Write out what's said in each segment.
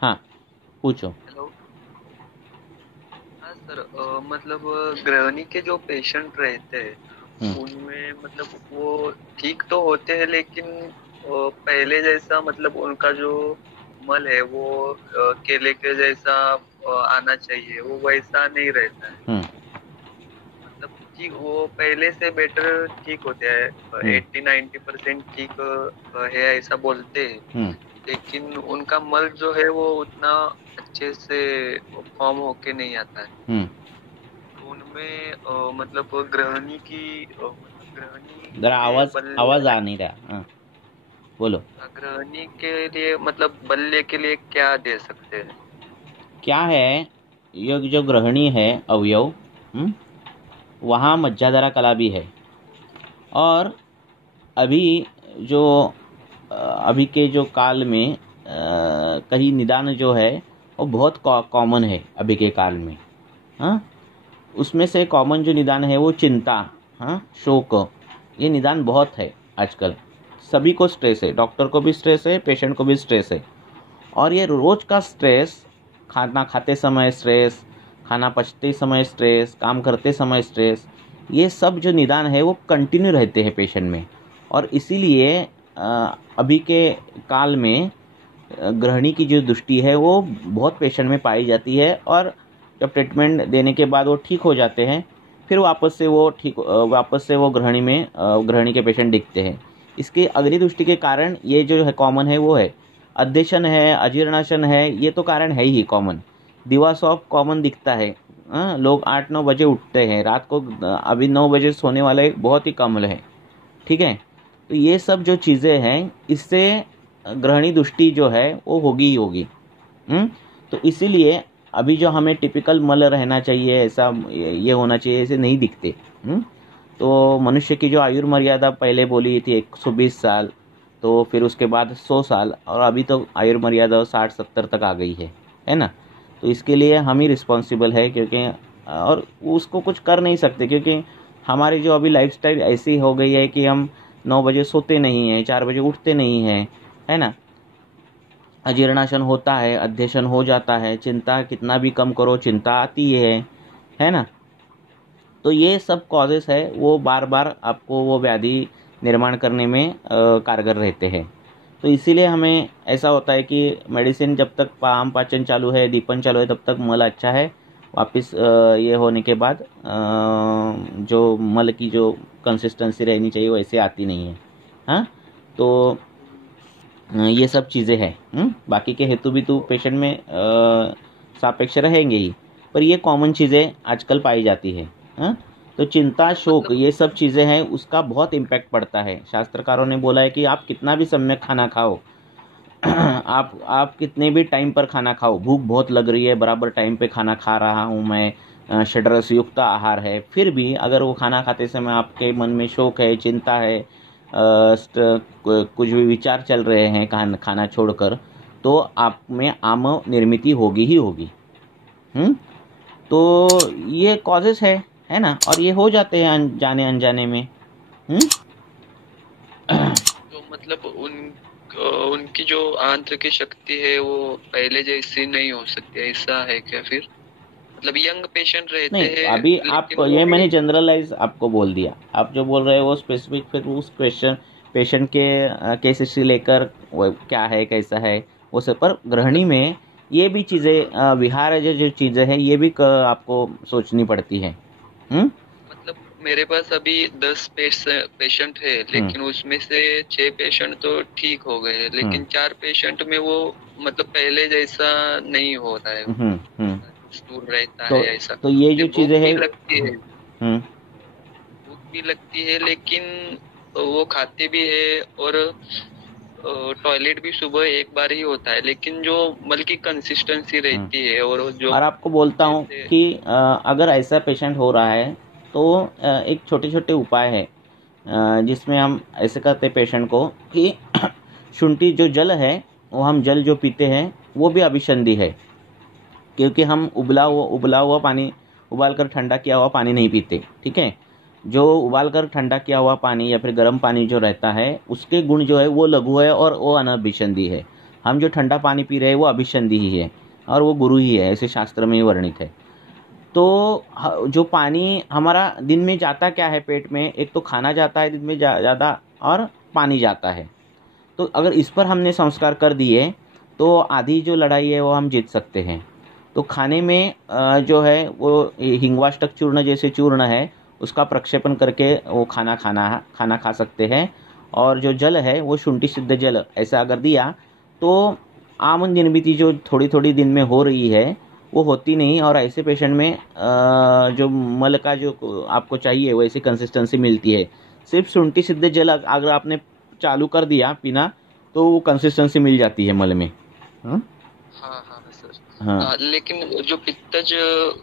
हाँ, पूछो। हेलो। हाँ सर, मतलब गृहिणी के जो पेशेंट रहते हैं हम्म। उनमें मतलब वो ठीक तो होते हैं, लेकिन पहले जैसा मतलब उनका जो मल है वो केले के जैसा आना चाहिए, वो वैसा नहीं रहता है। हम्म। मतलब ठीक, वो पहले से बेटर ठीक होते हैं, हम्म। 80-90% ठीक है ऐसा बोलते हैं। हम्म। लेकिन उनका मल जो है वो उतना अच्छे से फॉर्म होके नहीं आता है। हम्म। तो उनमें मतलब गृहिणी की मतलब गृहिणी जरा के लिए आवाज बल आवाज आ नहीं रहा। हाँ, बोलो। गृहिणी के लिए मतलब बल्ले के लिए क्या दे सकते हैं? क्या है, ये जो गृहिणी है अवयव, वहाँ मज्जाधारा कला भी है। और अभी जो अभी के जो काल में कहीं निदान जो है वो बहुत कॉमन है अभी के काल में। हाँ, उसमें से कॉमन जो निदान है वो चिंता, हाँ, शोक, ये निदान बहुत है आजकल। सभी को स्ट्रेस है, डॉक्टर को भी स्ट्रेस है, पेशेंट को भी स्ट्रेस है। और ये रोज का स्ट्रेस, खाना खाते समय स्ट्रेस, खाना पचते समय स्ट्रेस, काम करते समय स्ट्रेस, ये सब जो निदान है वो कंटिन्यू रहते हैं पेशेंट में। और इसीलिए अभी के काल में गृहिणी की जो दृष्टि है वो बहुत पेशेंट में पाई जाती है। और जब ट्रीटमेंट देने के बाद वो ठीक हो जाते हैं, फिर वापस से वो गृहिणी के पेशेंट दिखते हैं। इसके अग्नि दृष्टि के कारण ये जो है कॉमन है वो है अध्यशन है, अजीर्णाशन है, ये तो कारण है ही कॉमन। दिवास्वप्न कॉमन दिखता है। लोग 8-9 बजे उठते हैं रात को, अभी 9 बजे सोने वाले बहुत ही कम है। ठीक है। तो ये सब जो चीज़ें हैं, इससे ग्रहणी दृष्टि जो है वो होगी ही होगी। हम्म। तो इसीलिए अभी जो हमें टिपिकल मल रहना चाहिए, ऐसा ये होना चाहिए, ऐसे नहीं दिखते। हम्म। तो मनुष्य की जो आयुर्मर्यादा पहले बोली थी 120 साल, तो फिर उसके बाद 100 साल, और अभी तो आयुर्मर्यादा 60-70 तक आ गई है ना। तो इसके लिए हम ही रिस्पॉन्सिबल है, क्योंकि और उसको कुछ कर नहीं सकते, क्योंकि हमारी जो अभी लाइफस्टाइल ऐसी हो गई है कि हम 9 बजे सोते नहीं हैं, 4 बजे उठते नहीं हैं, है ना। अजीर्णाशन होता है, अध्यशन हो जाता है, चिंता कितना भी कम करो चिंता आती है ना। तो ये सब कॉजेस है वो बार बार आपको वो व्याधि निर्माण करने में कारगर रहते हैं। तो इसीलिए हमें ऐसा होता है कि मेडिसिन जब तक पाम पाचन चालू है, दीपन चालू है, तब तक मल अच्छा है। वापस ये होने के बाद जो मल की जो कंसिस्टेंसी रहनी चाहिए वैसे आती नहीं है। हाँ। तो ये सब चीज़ें हैं। बाकी के हेतु भी तो पेशेंट में सापेक्ष रहेंगे ही, पर ये कॉमन चीज़ें आजकल पाई जाती है। हाँ। तो चिंता, शोक, मतलब ये सब चीज़ें हैं, उसका बहुत इम्पैक्ट पड़ता है। शास्त्रकारों ने बोला है कि आप कितना भी सम्यक खाना खाओ, आप कितने भी टाइम पर खाना खाओ, भूख बहुत लग रही है, बराबर टाइम पे खाना खा रहा हूँ मैं, षड्रस युक्त आहार है, फिर भी अगर वो खाना खाते समय आपके मन में शोक है, चिंता है, कुछ भी विचार चल रहे हैं खाना छोड़कर, तो आप में आम निर्मिति होगी ही होगी। हम्म। तो ये कॉजेस है ना, और ये हो जाते हैं जाने अनजाने में। हम्म। तो मतलब उनकी जो आंत्र की शक्ति है वो पहले जैसी नहीं हो सकती, ऐसा है क्या फिर? मतलब यंग पेशेंट रहते नहीं, हैं अभी आप लेकिन वो ये भी। मैंने जनरलाइज आपको बोल दिया। आप जो बोल रहे हो वो स्पेसिफिक फिर उस क्वेश्चन पेशेंट के केस हिस्ट्री लेकर वो क्या है कैसा है वो सब, पर गृहिणी मतलब में ये भी चीज़ें विहार जो जो चीज़ें हैं ये भी आपको सोचनी पड़ती है। हम्म। मतलब मेरे पास अभी 10 पेशेंट है, हम्म। लेकिन उसमें से 6 पेशेंट तो ठीक हो गए हैं, हम्म। लेकिन 4 पेशेंट में वो मतलब पहले जैसा नहीं हो रहा है, हम्म। हम्म। दूर रहता तो है ऐसा। तो ये जो उन्हें भूख चीज़ें भी हैं। लगती है, हम्म। भूख भी लगती है, लेकिन वो खाते भी है, और टॉयलेट भी सुबह एक बार ही होता है, लेकिन जो मल की कंसिस्टेंसी हम्म। रहती है और जो और आपको बोलता हूँ जैसे। कि अगर ऐसा पेशेंट हो रहा है तो एक छोटे छोटे उपाय है, जिसमें हम ऐसे करते पेशेंट को कि शुंठी जो जल है, वो हम जल जो पीते हैं वो भी अभिसंधि है। क्योंकि हम उबला हुआ पानी, उबाल कर ठंडा किया हुआ पानी नहीं पीते। ठीक है। जो उबाल कर ठंडा किया हुआ पानी या फिर गर्म पानी जो रहता है उसके गुण जो है वो लघु है और वो अनभिसंधि है। हम जो ठंडा पानी पी रहे हैं वो अभिसंधि ही है और वो गुरु ही है, ऐसे शास्त्र में ही वर्णित है। तो जो पानी हमारा दिन में जाता क्या है पेट में, एक तो खाना जाता है दिन में ज़्यादा और पानी जाता है। तो अगर इस पर हमने संस्कार कर दिए तो आधी जो लड़ाई है वो हम जीत सकते हैं। तो खाने में जो है वो हिंगवाष्टक चूर्ण जैसे चूर्ण है उसका प्रक्षेपण करके वो खाना खा सकते हैं। और जो जल है वो शुंठी सिद्ध जल ऐसा अगर दिया तो आम निर्मिति जो थोड़ी थोड़ी दिन में हो रही है वो होती नहीं, और ऐसे पेशेंट में जो मल का जो आपको चाहिए वैसी कंसिस्टेंसी मिलती है। सिर्फ शुंठी सिद्ध जल अगर आपने चालू कर दिया पीना तो वो कंसिस्टेंसी मिल जाती है मल में। हाँ हाँ सर। हाँ लेकिन जो पित्तज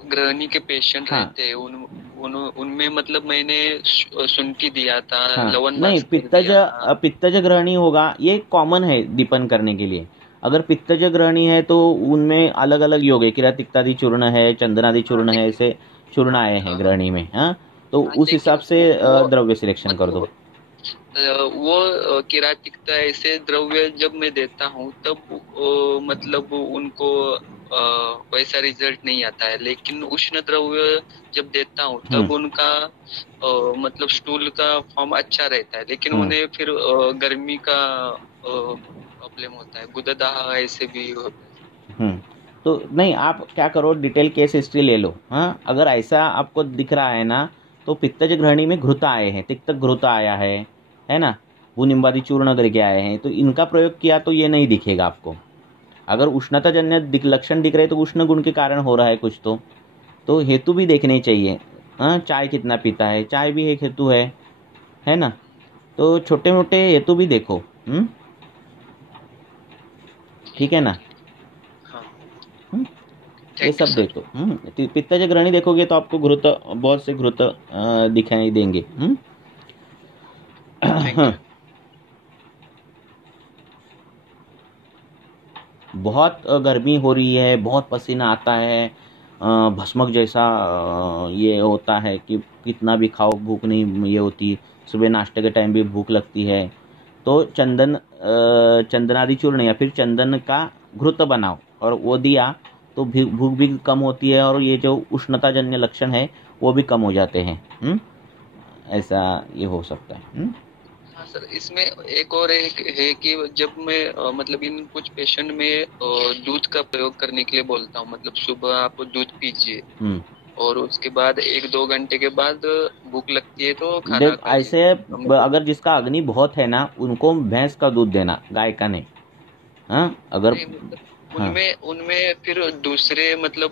ग्रहणी के पेशेंट हाँ रहते हैं उनमें मतलब मैंने शुंठी दिया था, हाँ लवण नहीं, भास्कर दिया था। पित्तज ग्रहणी होगा, ये कॉमन है दीपन करने के लिए। अगर पित्तज ग्रहणी है तो उनमें अलग अलग योग है, किरातिक्तादि चूर्ण है, चंदनादि हाँ चूर्ण है, लेकिन ऐसे चूर्ण आए हैं हाँ ग्रहणी में। हाँ, तो हाँ उस हिसाब लेकिन से वो द्रव्य सिलेक्शन कर दो। मतलब किरातिकता ऐसे द्रव्य जब मैं देता हूँ तब मतलब उनको वैसा रिजल्ट नहीं आता है, लेकिन उष्ण द्रव्य जब देता हूँ तब उनका मतलब स्टूल का फॉर्म अच्छा रहता है, लेकिन हम्म उन्हें फिर गर्मी का प्रॉब्लम होता है, गुददाह ऐसे भी होता है। हम्म तो नहीं, आप क्या करो, डिटेल केस हिस्ट्री ले लो। हाँ, अगर ऐसा आपको दिख रहा है ना तो पित्तज ग्रहणी में घृता आए हैं, तिक्त घृता आया है ना, भूनिम्बादि चूर्ण करके आए हैं, तो इनका प्रयोग किया तो ये नहीं दिखेगा आपको। अगर उष्णता जन्य लक्षण दिख रहे तो उष्ण गुण के कारण हो रहा है कुछ, तो हेतु भी देखने चाहिए। हाँ, चाय कितना पीता है, चाय भी एक हेतु है ना। तो छोटे मोटे हेतु भी देखो। ठीक है ना। हाँ, हम्म, ये थैंक यू सब सर। देखो। पित्तज ग्रहणी देखोगे तो आपको घृत, बहुत से घृत दिखाई देंगे। Thank you. बहुत गर्मी हो रही है, बहुत पसीना आता है, भस्मक जैसा ये होता है कि कितना भी खाओ भूख नहीं ये होती, सुबह नाश्ते के टाइम भी भूख लगती है, तो चंदनादि चूर्ण या फिर चंदन का घृत बनाओ और वो दिया तो भूख भी कम होती है और ये जो उष्णता जन्य लक्षण है वो भी कम हो जाते हैं। ऐसा ये हो सकता है। हाँ सर, इसमें एक और एक है कि जब मैं मतलब इन कुछ पेशेंट में दूध का प्रयोग करने के लिए बोलता हूँ, मतलब सुबह आप दूध पीजिए हम्म और उसके बाद 1-2 घंटे के बाद भूख लगती है तो खाना देख, खाइए। ऐसे मतलब अगर जिसका अग्नि बहुत है ना उनको भैंस का दूध देना, गाय का नहीं। हाँ, अगर नहीं मतलब हाँ उनमें उनमें फिर दूसरे मतलब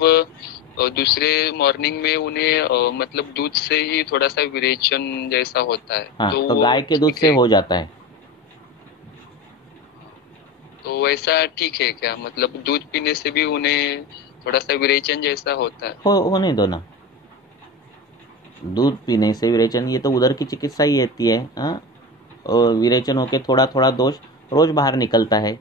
दूसरे मॉर्निंग में उन्हें मतलब दूध से ही थोड़ा सा विरेचन जैसा होता है, हाँ, तो तो वो गाय के दूध ठीक से है? हो जाता है। तो वैसा ठीक है क्या, मतलब दूध पीने से भी उन्हें थोड़ा सा विरेचन जैसा होता है? होने दो ना, दूध पीने से विरेचन, ये तो उधर की चिकित्सा ही रहती है। हाँ, और विरेचन होके थोड़ा थोड़ा दोष रोज बाहर निकलता है।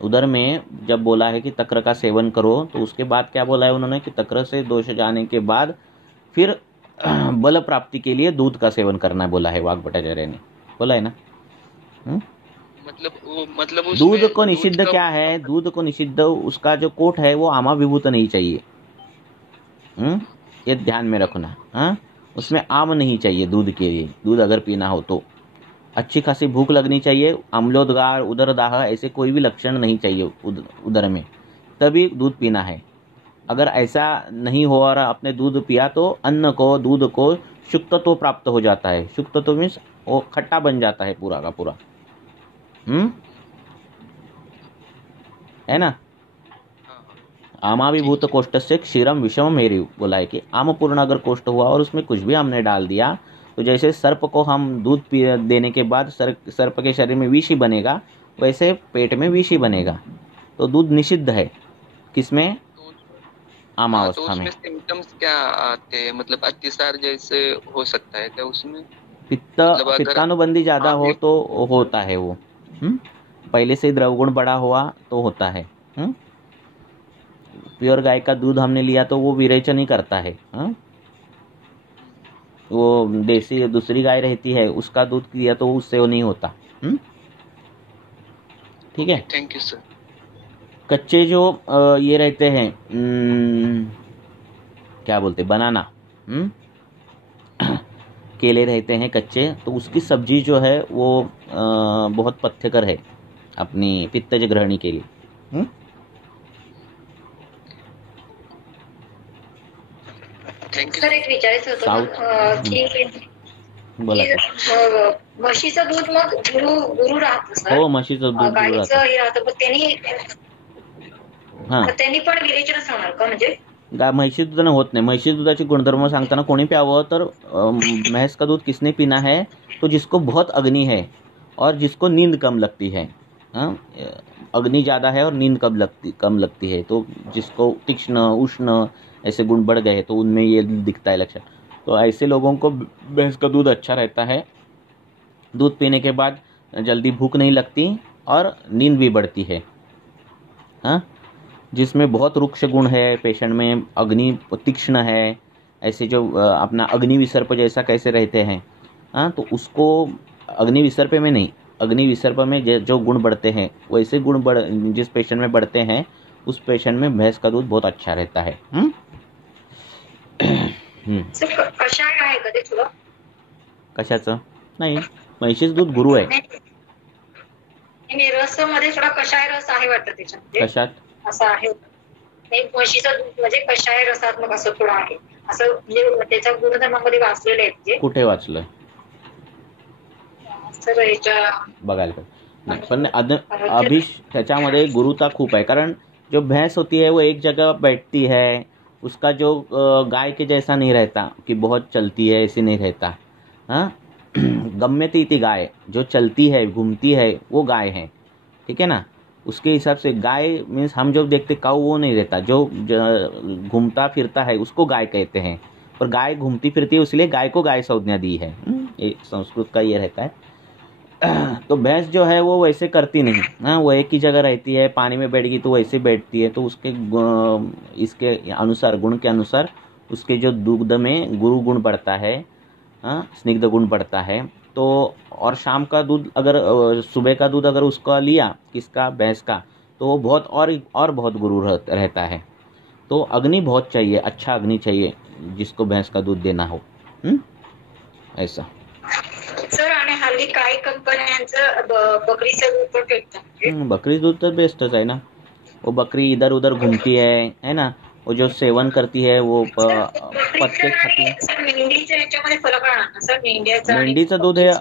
उधर में जब बोला है कि तक्र का सेवन करो तो उसके बाद क्या बोला है उन्होंने कि तक्र से दोष जाने के बाद फिर बल प्राप्ति के लिए दूध का सेवन करना बोला है, वाग्भटाचार्य ने बोला है ना। मतलब दूध उसमें को दूध निषिद्ध का क्या है, दूध को निषिद्ध उसका जो कोट है वो आमा विभूत नहीं चाहिए। ये ध्यान में रखना। हाँ, उसमें आम नहीं चाहिए दूध के लिए। दूध अगर पीना हो तो अच्छी खासी भूख लगनी चाहिए, अम्लोदगार उदरदाह ऐसे कोई भी लक्षण नहीं चाहिए उदर में, तभी दूध पीना है। अगर ऐसा नहीं हो और आपने दूध पिया तो अन्न को दूध को शुक्तत्व प्राप्त हो जाता है। शुक्तत्व मीन्स वो खट्टा बन जाता है पूरा का पूरा। है ना। आमाविभूत ठीक है। कोष्ठ से क्षीरम विषम मेरी बोला है कि आमपूर्ण अगर कोष्ठ हुआ और उसमें कुछ भी हमने डाल दिया तो जैसे सर्प को हम दूध पी देने के बाद सर्प के शरीर में विष ही बनेगा, वैसे पेट में विष ही बनेगा। तो दूध निषिद्ध है किसमें, तो हाँ, तो आमावस्था में। उसमें सिम्टम्स क्या आते हैं, मतलब अतिसार जैसे हो सकता है क्या उसमें? मतलब अगर पित्तानुबंधी ज्यादा हो आगे तो होता है वो। पहले से द्रवगुण बड़ा हुआ तो होता है। प्योर गाय का दूध हमने लिया तो वो विरेचन ही करता है। वो देसी दूसरी गाय रहती है उसका दूध लिया तो उससे वो नहीं होता। ठीक है। Thank you sir. कच्चे जो ये रहते हैं, क्या बोलते, बनाना, केले रहते हैं कच्चे, तो उसकी सब्जी जो है वो बहुत पथ्यकर है अपनी पित्तज ग्रहणी के लिए। थँक यू सर एक विचारायचं होतं साऊथ की बोला सर. म्हशीचं दूध मग गुरु राहतं सर. हो, म्हशीचं दूध गुरु गाईचं राहतं. हे राहतं पण हां, त्यांनी पण विरेचनच होणार का म्हणजे? म्हैसी दुधाने होत नाही. म्हैसी दुधाचे गुणधर्म सांगताना कोणी प्यावं तर भैंस का दूध किसने पीना है, तो जिसको बहुत अग्नि है और जिसको नींद कम लगती है. हाँ, अग्नि ज़्यादा है और नींद कम लगती है, तो जिसको तीक्ष्ण उष्ण ऐसे गुण बढ़ गए तो उनमें ये दिखता है लक्षण. तो ऐसे लोगों को भैंस का दूध अच्छा रहता है. दूध पीने के बाद जल्दी भूख नहीं लगती और नींद भी बढ़ती है. हाँ, जिसमें बहुत रुक्ष गुण है, पेशेंट में अग्नि तीक्ष्ण है, ऐसे जो अपना अग्नि विसर्प जैसा कैसे रहते हैं, हाँ, तो उसको अग्नि विसर्प में नहीं, अग्नि विसर्प में जो गुण बढ़ते हैं वैसे गुण जिस पेशेंट में बढ़ते हैं उस पेशेंट में भैंस का दूध बहुत अच्छा रहता है. कषाय आहे का ते थोडं? कशाचं नाही, म्हैशीचं दूध गुरु आहे. रसमध्ये थोडा कषाय रस आहे वाटतं त्याच्यामध्ये. कशात? असं आहे म्हशीचं दूध म्हणजे कषाय रसात्मक असं थोडं आहे असं, म्हणजे त्याच्या गुणधर्मामध्ये वाचलेलं आहे. म्हणजे कुठे वाचलंय सर याच्या बघायला पाहिजे. पण अभी त्याच्यामध्ये गुरुता खूप आहे, कारण जो भैंस होती है वो एक जगह बैठती है, उसका जो गाय के जैसा नहीं रहता कि बहुत चलती है, ऐसे नहीं रहता. हाँ, गम्यती थी गाय, जो चलती है घूमती है वो गाय है, ठीक है ना. उसके हिसाब से गाय मीन्स हम जो देखते काऊ वो नहीं रहता, जो घूमता फिरता है उसको गाय कहते हैं. पर गाय घूमती फिरती है इसलिए गाय को गाय संज्ञा दी है. ये संस्कृत का ये रहता है. तो भैंस जो है वो वैसे करती नहीं. हाँ, वो एक ही जगह रहती है, पानी में बैठ गई तो वैसे बैठती है, तो उसके इसके अनुसार, गुण के अनुसार उसके जो दूध में गुरु गुण बढ़ता है, हाँ, स्निग्ध गुण बढ़ता है. तो और शाम का दूध अगर सुबह का दूध अगर उसका लिया, किसका, भैंस का, तो वो बहुत और बहुत गुरु रहता है. तो अग्नि बहुत चाहिए, अच्छा अग्नि चाहिए जिसको भैंस का दूध देना हो. ऐसा सर. आणि हल्ली काही कंपन्यांचं बकरीचं दूध पण भेटतं. बकरी दूध तो बेस्टच है ना. वो बकरी इधर उधर घूमती है ना, वो जो सेवन करती है वो पत्ते खाती है. मेंढीचं दूध है,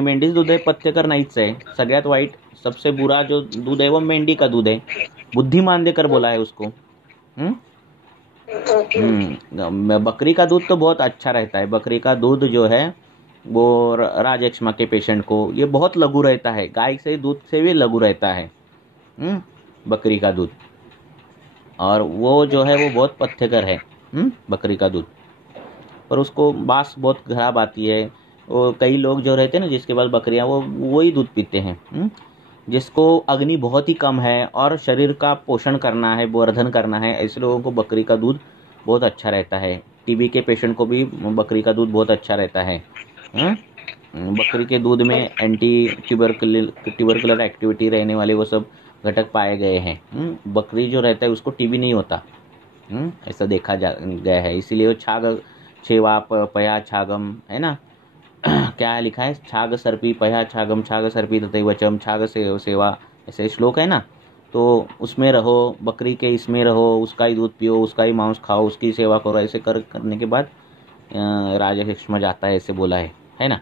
मेंढीचं दूध है पथ्यकर नाहीच आहे. सगळ्यात वाईट, सबसे बुरा जो दूध है वो मेंढी का दूध है. बुद्धिमान देकर बोला है उसको. बकरी का दूध तो बहुत अच्छा रहता है. बकरी का दूध जो है वो राजयक्ष्मा के पेशेंट को ये बहुत लघु रहता है. गाय से दूध से भी लघु रहता है बकरी का दूध, और वो जो है वो बहुत पथ्यकर है बकरी का दूध. पर उसको बास बहुत खराब आती है. वो कई लोग जो रहते हैं ना जिसके पास बकरियां, वो वही दूध पीते हैं. जिसको अग्नि बहुत ही कम है और शरीर का पोषण करना है, वर्धन करना है, ऐसे लोगों को बकरी का दूध बहुत अच्छा रहता है. टीबी के पेशेंट को भी बकरी का दूध बहुत अच्छा रहता है. बकरी के दूध में एंटी ट्यूबरकुलर एक्टिविटी रहने वाले वो सब घटक पाए गए हैं. बकरी जो रहता है उसको टीबी नहीं होता, ऐसा देखा गया है. इसीलिए वो छाग छेवा पया छागम है ना, क्या लिखा है, छाग सर्पी पया छागम छाग सर्पी तथैवचम छाग सेवा, ऐसे श्लोक है ना. तो उसमें रहो, बकरी के इसमें रहो, उसका ही दूध पियो, उसका ही मांस खाओ, उसकी सेवा करो. ऐसे करने के बाद राजयक्ष्मा जाता है, ऐसे बोला है ना.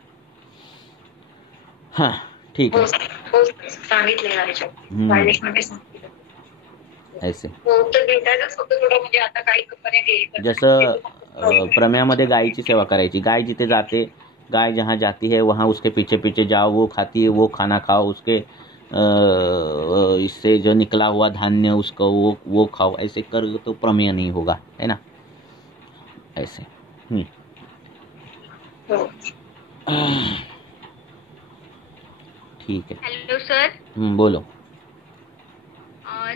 हाँ, ठीक है. ऐसे जसं प्रमेयामध्ये गायीची सेवा करायची. गाय जिथे जाते, गाय जहाँ जाती है वहाँ उसके पीछे पीछे जाओ, वो खाती है वो खाना खाओ, उसके इससे जो निकला हुआ धान्य उसको वो खाओ. ऐसे कर तो प्रमेय नहीं होगा, है ना. ऐसे ठीक है. Hello sir. बोलो.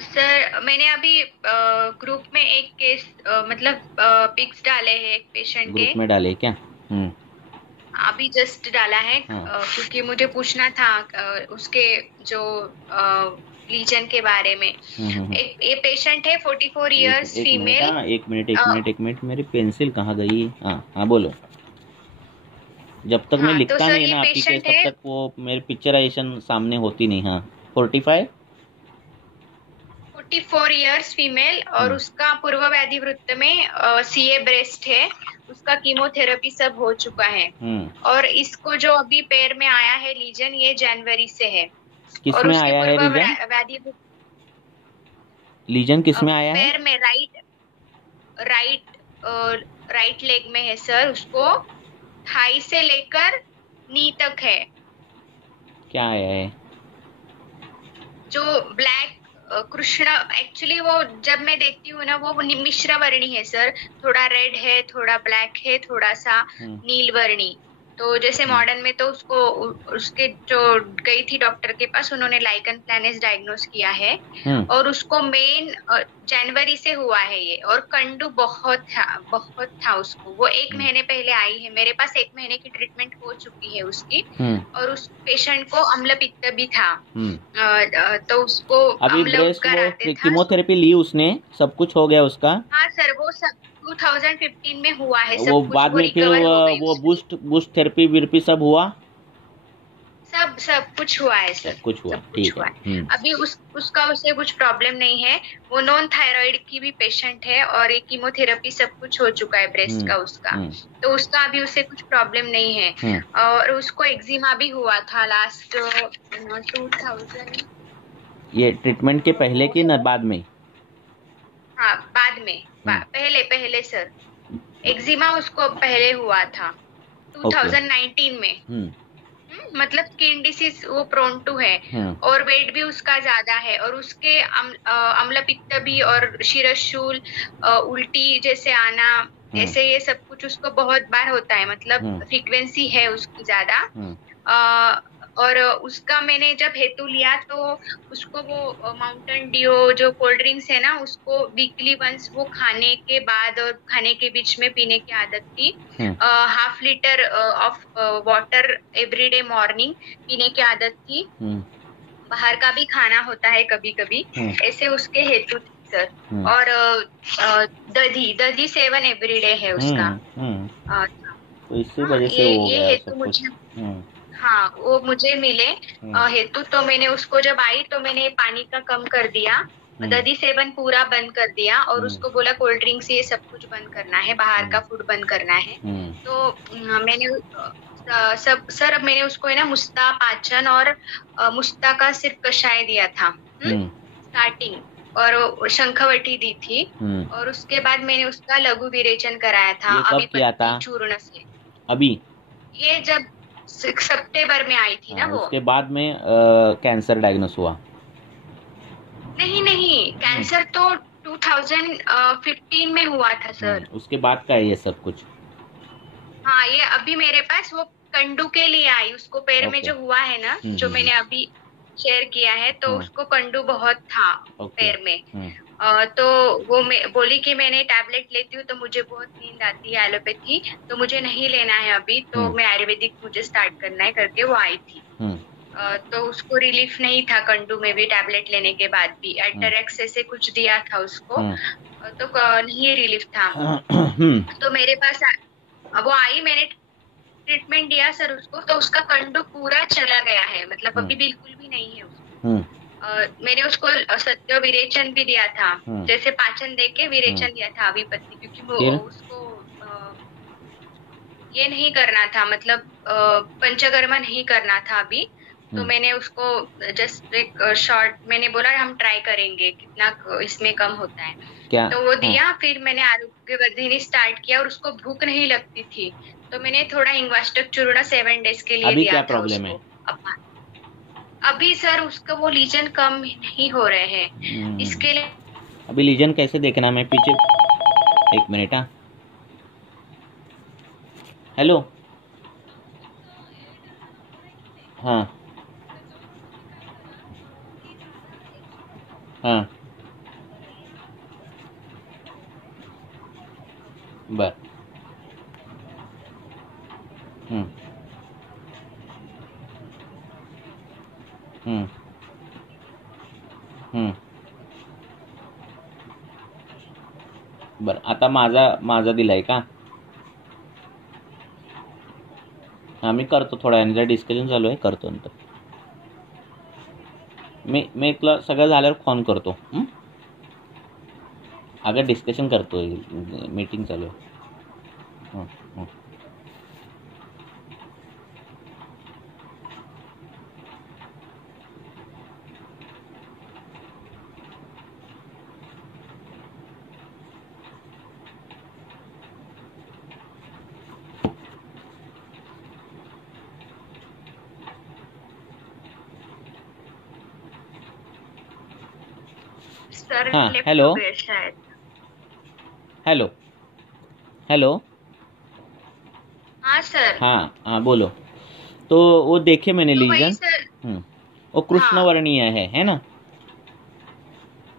सर मैंने अभी ग्रुप में एक केस मतलब पिक्स डाले हैं एक पेशेंट के. ग्रुप में डाले क्या? अभी जस्ट डाला है हाँ। क्योंकि मुझे पूछना था उसके जो लीजन के बारे में। ये पेशेंट है 44 इयर्स एक मिनट, फीमेल। हाँ, एक मिनट, मेरी पेंसिल कहाँ गई? हाँ हाँ, बोलो। जब तक मैं हाँ तो लिखता सर नहीं ये ना आपकी के, पेशेंट तब है तक वो मेरी पिक्चराइजेशन सामने होती नहीं। हाँ, 45। 44 इयर्स फीमेल और उसका पूर्व व्याधि वृत्त में सीए ब्रेस्ट है। उसका कीमोथेरेपी सब हो चुका है। और इसको जो अभी पैर में आया है लीजन, ये जनवरी से है। किस और में उसके आया है पूर्व रीजन? व्याधि लीजन किस में आया है? पैर में राइट राइट लेग में है सर। उसको थाई से लेकर नी तक है। क्या आया है? जो ब्लैक कृष्ण, एक्चुअली वो जब मैं देखती हूँ ना वो मिश्र वर्णी है सर। थोड़ा रेड है, थोड़ा ब्लैक है, थोड़ा सा नील वर्णी। तो जैसे मॉडर्न में तो उसको उसके जो गई थी डॉक्टर के पास, उन्होंने लाइकन प्लैनस डायग्नोस किया है। और उसको मेन जनवरी से हुआ है ये। और कंडू बहुत था उसको। वो 1 महीने पहले आई है मेरे पास। 1 महीने की ट्रीटमेंट हो चुकी है उसकी। और उस पेशेंट को अम्ल पित्त भी था। तो उसको अभी अम्ल ब्रेस्ट उठकर वो आते था। कीमोथेरेपी ली उसने, सब कुछ हो गया उसका? हाँ सर, वो सब 2015 में हुआ है। वो सब कुछ बाद वो में फिर रिकवर हो गई वो उसकी। बूस्ट थेरेपी विरपी सब हुआ? सब कुछ हुआ है सर। सब कुछ हुआ, सब कुछ ठीक हुआ है। है। अभी उसका उसे कुछ प्रॉब्लम नहीं है। वो नॉन थायराइड की भी पेशेंट है और एक कीमोथेरेपी सब कुछ हो चुका है ब्रेस्ट का उसका। तो उसका अभी उसे कुछ प्रॉब्लम नहीं है। और उसको एक्जिमा भी हुआ था लास्ट 2000। ये ट्रीटमेंट के पहले की न बाद में? हाँ, बाद में। पहले सर, एक्जिमा उसको पहले हुआ था 2019 में। मतलब स्किन डिसीज वो प्रोन टू है। और वेट भी उसका ज्यादा है। और उसके अम्ल पित्त भी और शिरशूल, उल्टी जैसे आना, ऐसे ये सब कुछ उसको बहुत बार होता है। मतलब फ्रीक्वेंसी है उसकी ज्यादा। और उसका मैंने जब हेतु लिया तो उसको वो माउंटेन ड्यू जो कोल्ड ड्रिंक्स है ना, उसको वीकली वंस वो खाने के बाद और खाने के बीच में पीने की आदत थी। 1/2 litre of water everyday morning पीने की आदत थी। बाहर का भी खाना होता है कभी कभी। ऐसे उसके हेतु थी सर। और दधी सेवन एवरीडे है उसका। तो इसी वजह से हो ये गया हेतु सब कुछ। मुझे, हाँ वो मुझे मिले हेतु। तो मैंने उसको जब आई तो मैंने पानी का कम कर दिया, दधी सेवन पूरा बंद कर दिया। और उसको बोला कोल्ड ड्रिंक्स ये सब कुछ बंद करना है, बाहर का फूड बंद करना है। तो मैंने सर मैंने उसको है ना मुस्ता पाचन और मुस्ता का सिर्फ कषाय दिया था स्टार्टिंग। और शंखवटी दी थी। और उसके बाद मैंने उसका लघु विरेचन कराया था ये कब किया था? अभिपत्ति चूर्ण से। अभी ये जब सितंबर में आई थी ना वो। उसके बाद में कैंसर डायग्नोस हुआ? नहीं, कैंसर तो 2015 में हुआ था सर। उसके बाद का है ये सब कुछ? हाँ, ये अभी मेरे पास वो कंडू के लिए आई। उसको पैर में जो हुआ है ना, जो मैंने अभी शेयर किया है, तो उसको कंडू बहुत था पैर में। तो वो बोली कि मैंने टैबलेट लेती हूँ तो मुझे बहुत नींद आती है एलोपैथी, तो मुझे नहीं लेना है अभी, तो मैं आयुर्वेदिक मुझे स्टार्ट करना है करके वो आई थी। तो उसको रिलीफ नहीं था कंडू में भी टैबलेट लेने के बाद भी। एल्टरेक्स ऐसे कुछ दिया था उसको, तो नहीं रिलीफ था। तो मेरे पास वो आई, मैंने ट्रीटमेंट दिया सर उसको। तो उसका कंडू पूरा चला गया है, मतलब अभी बिल्कुल भी नहीं है उसको। मैंने उसको सत्य विरेचन भी दिया था, जैसे पाचन दे के विरेचन दिया था अभिपत्ति, क्योंकि वो उसको ये नहीं करना था, मतलब पंचकर्मा नहीं करना था अभी। तो मैंने उसको जस्ट एक शॉर्ट मैंने बोला हम ट्राई करेंगे कितना इसमें कम होता है क्या? तो वो दिया। फिर मैंने आरोग्यवर्धिनी स्टार्ट किया और उसको भूख नहीं लगती थी, तो मैंने थोड़ा इंगवाष्टक चूर्ण 7 डेज के लिए दिया था उसको। अभी सर उसका वो लीजन कम नहीं हो रहे हैं, इसके लिए अभी लीजन कैसे देखना? मैं पीछे 1 मिनट। हेलो, हाँ बर बरं, आता माझा दिलाय का? हां, मी करतो थोड्या वेळाने, डिस्कशन चालू आहे, करतो नंतर. मी तुला सगळं झाल्यावर फोन करतो. अगं डिस्कशन करतोय, मीटिंग चालू आहे. सर हाँ, लेफ्ट हेलो। हो गए शायद। हेलो। हाँ सर। हाँ बोलो. तो वो देखे मैंने तो वही लीजन. सर, वो कृष्णवर्णीय है ना?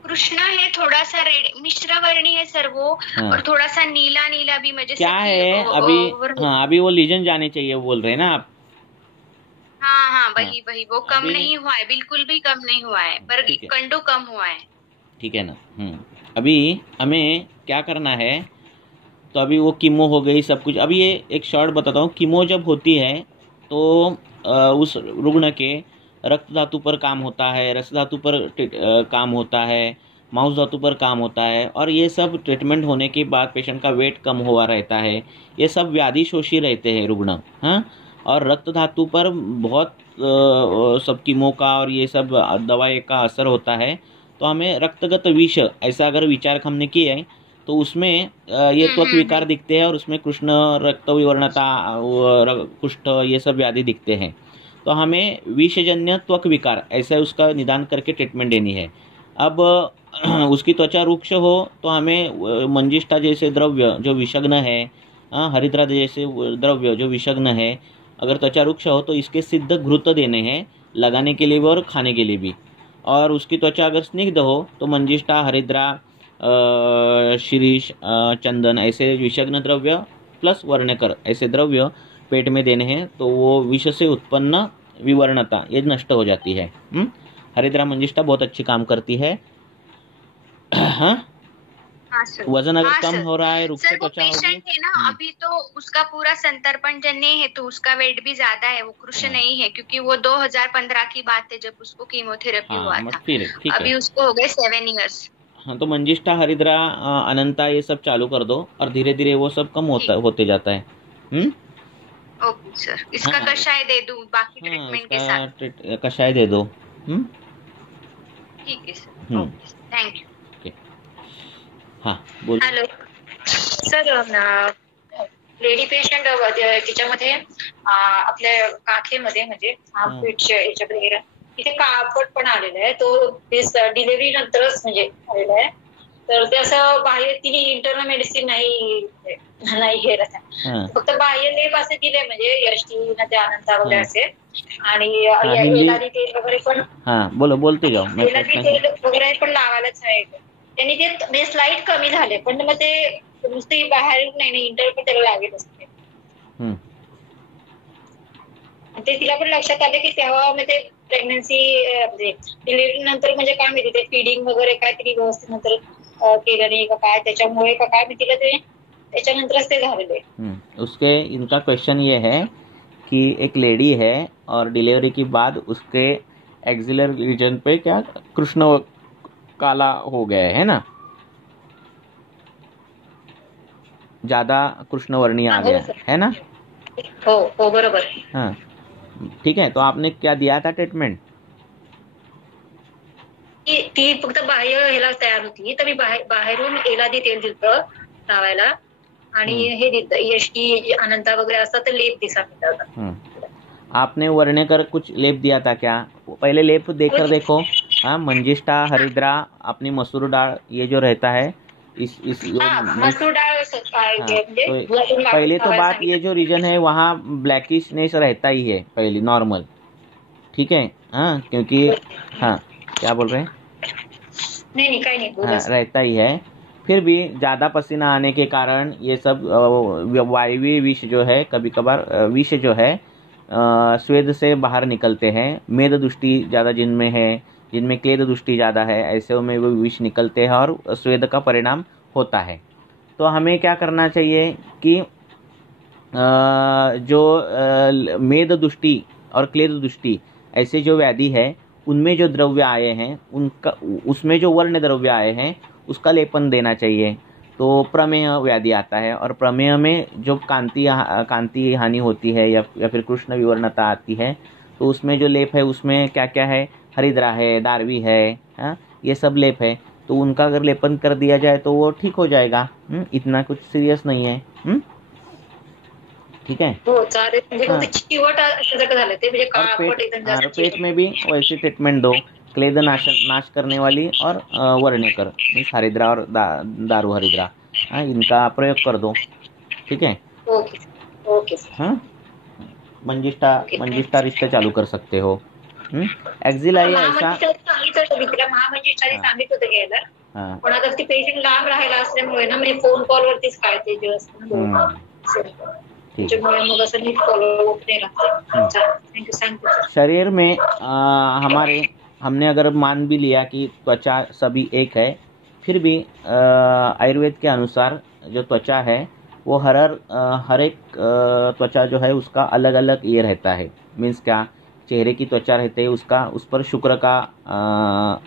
कृष्णा है, थोड़ा सा रेड मिश्रवर्णीय है सर वो, हाँ. और थोड़ा सा नीला नीला भी मुझे क्या है अभी वो लीजन जाने चाहिए बोल रहे हैं ना आप? हाँ वही वो कम अभी नहीं हुआ है, बिल्कुल भी कम नहीं हुआ है, पर ठीक है। कंडो कम हुआ है। ठीक है ना? अभी हमें क्या करना है, तो अभी वो कीमो हो गई सब कुछ. अभी ये एक शॉर्ट बताता हूँ. कीमो जब होती है तो उस रुग्ण के रक्त धातु पर काम होता है, रस धातु पर काम होता है, मांस धातु पर काम होता है, और ये सब ट्रीटमेंट होने के बाद पेशेंट का वेट कम हुआ रहता है. ये सब व्याधि शोषी रहते हैं रुग्ण. हाँ, और रक्त धातु पर बहुत सब कीमो का और ये सब दवाई का असर होता है. तो हमें रक्तगत विष ऐसा अगर विचार हमने किया है तो उसमें ये त्वक विकार दिखते हैं, और उसमें कृष्ण रक्त विवर्णता, कुष्ठ, ये सब व्याधि दिखते हैं. तो हमें विषजन्य त्वक विकार ऐसा उसका निदान करके ट्रीटमेंट देनी है. अब उसकी त्वचा रुक्ष हो तो हमें मंजिष्ठा जैसे द्रव्य जो विषग्न है, हरिद्रा जैसे द्रव्य जो विषग्न है, अगर त्वचा रुक्ष हो तो इसके सिद्ध घृत देने हैं, लगाने के लिए भी और खाने के लिए भी. और उसकी त्वचा अगर स्निग्ध हो तो मंजिष्ठा, हरिद्रा, शिरीष, चंदन ऐसे विषग्न द्रव्य प्लस वर्णकर ऐसे द्रव्य पेट में देने हैं. तो वो विष से उत्पन्न विवर्णता ये नष्ट हो जाती है. हरिद्रा, मंजिष्ठा बहुत अच्छी काम करती है. हाँ, वजन अगर कम हो रहा है, रुक्ष त्वचा होगी. पेशेंट है ना अभी, तो उसका पूरा संतर्पण जन्य है, तो उसका वेट भी ज्यादा है, वो कृष्ण नहीं है, क्योंकि वो 2015 की बात है जब उसको कीमोथेरेपी हुआ था. ठीक अभी है. उसको हो गए 7 इयर्स. हाँ, तो मंजिष्ठा, हरिद्रा, अनंता ये सब चालू कर दो, और धीरे धीरे वो सब कम होते जाता है. ओके सर, इसका कषाय दे दूं बाकी ट्रीटमेंट के साथ? कषाय दे दो. ठीक है सर. Thank you. हाँ बोल. हॅलो सर, लेडी पेशंट तिच्यामध्ये आपल्या काखेमध्ये म्हणजे हार्टबीटच्या याच्याकडे तिथे काळपट पण आलेला आहे. तो डिलिव्हरी नंतरच म्हणजे आलेला आहे. तर ते असं बाहेर तिने इंटरनल मेडिसिन नाही घेत, फक्त बाह्य लेप असे दिले, म्हणजे यष्टी ते अनंता वगैरे असे, आणि एलादी तेल वगैरे पण. बोलते जाओ. एलादी तेल वगैरे पण लावायलाच आहे. त्यांनी ते स्लाईड कमी झाले, पण मग ते नुसती बाहेर नाही, इंटर पण त्याला लागत असते. ते तिला पण लक्षात आलं की तेव्हा मग ते प्रेग्नन्सी म्हणजे डिलिव्हरी नंतर म्हणजे काय माहिती ते फीडिंग वगैरे काहीतरी व्यवस्थित नंतर केलं नाही का काय, त्याच्यामुळे का काय तिला ते त्याच्यानंतरच ते झालेले. उसके इनका क्वेश्चन ये है कि एक लेडी है और डिलीवरी के बाद उसके एक्सिलर रीजन पे क्या कृष्ण काला हो गया है ना, ज्यादा कृष्णवर्णीय आ गया है ना? हो बरोबर. हाँ ठीक है. तो आपने क्या दिया था ट्रीटमेंट? ती फक्त बाह्य ह्याला तयार होती, तर मी बाहेरून एलादी तेल दिलं लावायला, आणि हे दिलं यष्टी अनंता वगैरे असं तर लेप दिसा होता. आपने वर्णेकर कुछ लेप दिया था क्या? पहले लेप देकर देखो. हाँ, मंजिष्ठा, हरिद्रा, अपनी मसूर दाल, ये जो रहता है मसूर दाल. तो पहले तो बात ये जो रीजन है वहाँ ब्लैकिशनेस रहता ही है पहले नॉर्मल. ठीक है. हाँ, क्योंकि हाँ क्या बोल रहे हैं? नहीं कहीं नहीं. हाँ, रहता ही है. फिर भी ज़्यादा पसीना आने के कारण ये सब वायवीय विष जो है, कभी कभार विष जो है स्वेद से बाहर निकलते हैं. मेद दृष्टि ज़्यादा जिनमें है, जिनमें क्लेद दृष्टि ज़्यादा है, ऐसे में वो विष निकलते हैं और स्वेद का परिणाम होता है। तो हमें क्या करना चाहिए कि जो मेद दृष्टि और क्लेद दृष्टि ऐसे जो व्याधि है उनमें जो द्रव्य आए हैं उनका, उसमें जो वर्ण द्रव्य आए हैं उसका लेपन देना चाहिए। तो प्रमेह व्याधि आता है और प्रमेह में जो कांति हानि होती है या फिर कृष्ण विवर्णता आती है, तो उसमें जो लेप है उसमें क्या क्या है, हरिद्रा है, दारवी है, ये सब लेप है। तो उनका अगर लेपन कर दिया जाए तो वो ठीक हो जाएगा। इतना कुछ सीरियस नहीं है। ठीक है। हो चालेल, म्हणजे फक्त चिवट अशासारखं झालं ते, म्हणजे और काळपट एकदम जास्त पेट में भी वैसी ट्रीटमेंट दो, क्लेद नाश करने वाली और वर्णेकर मीन्स हरिद्रा और दारू हरिद्रा, इनका प्रयोग कर दो। ठीक है। ओके ओके हाँ, मंजिष्ठा रिश्ते चालू कर सकते हो। एक्झिलाई ऐसा महामंजिष्ठाने सांगितलं होतं घ्यायला, हाँ पण आता ती पेशंट लांब राहायला असल्यामुळे ना, म्हणजे फोन कॉलवरतीच काय ते जे असतं ना, त्याच्यामुळे मग असं नीट फॉलोअप नाही राहत। थँक्यू। शरीर में हमने अगर मान भी लिया कि त्वचा सभी एक है, फिर भी आयुर्वेद के अनुसार जो त्वचा है वो हर एक त्वचा जो है उसका अलग अलग ये रहता है। मीन्स क्या, चेहरे की त्वचा रहते है उसका, उस पर शुक्र का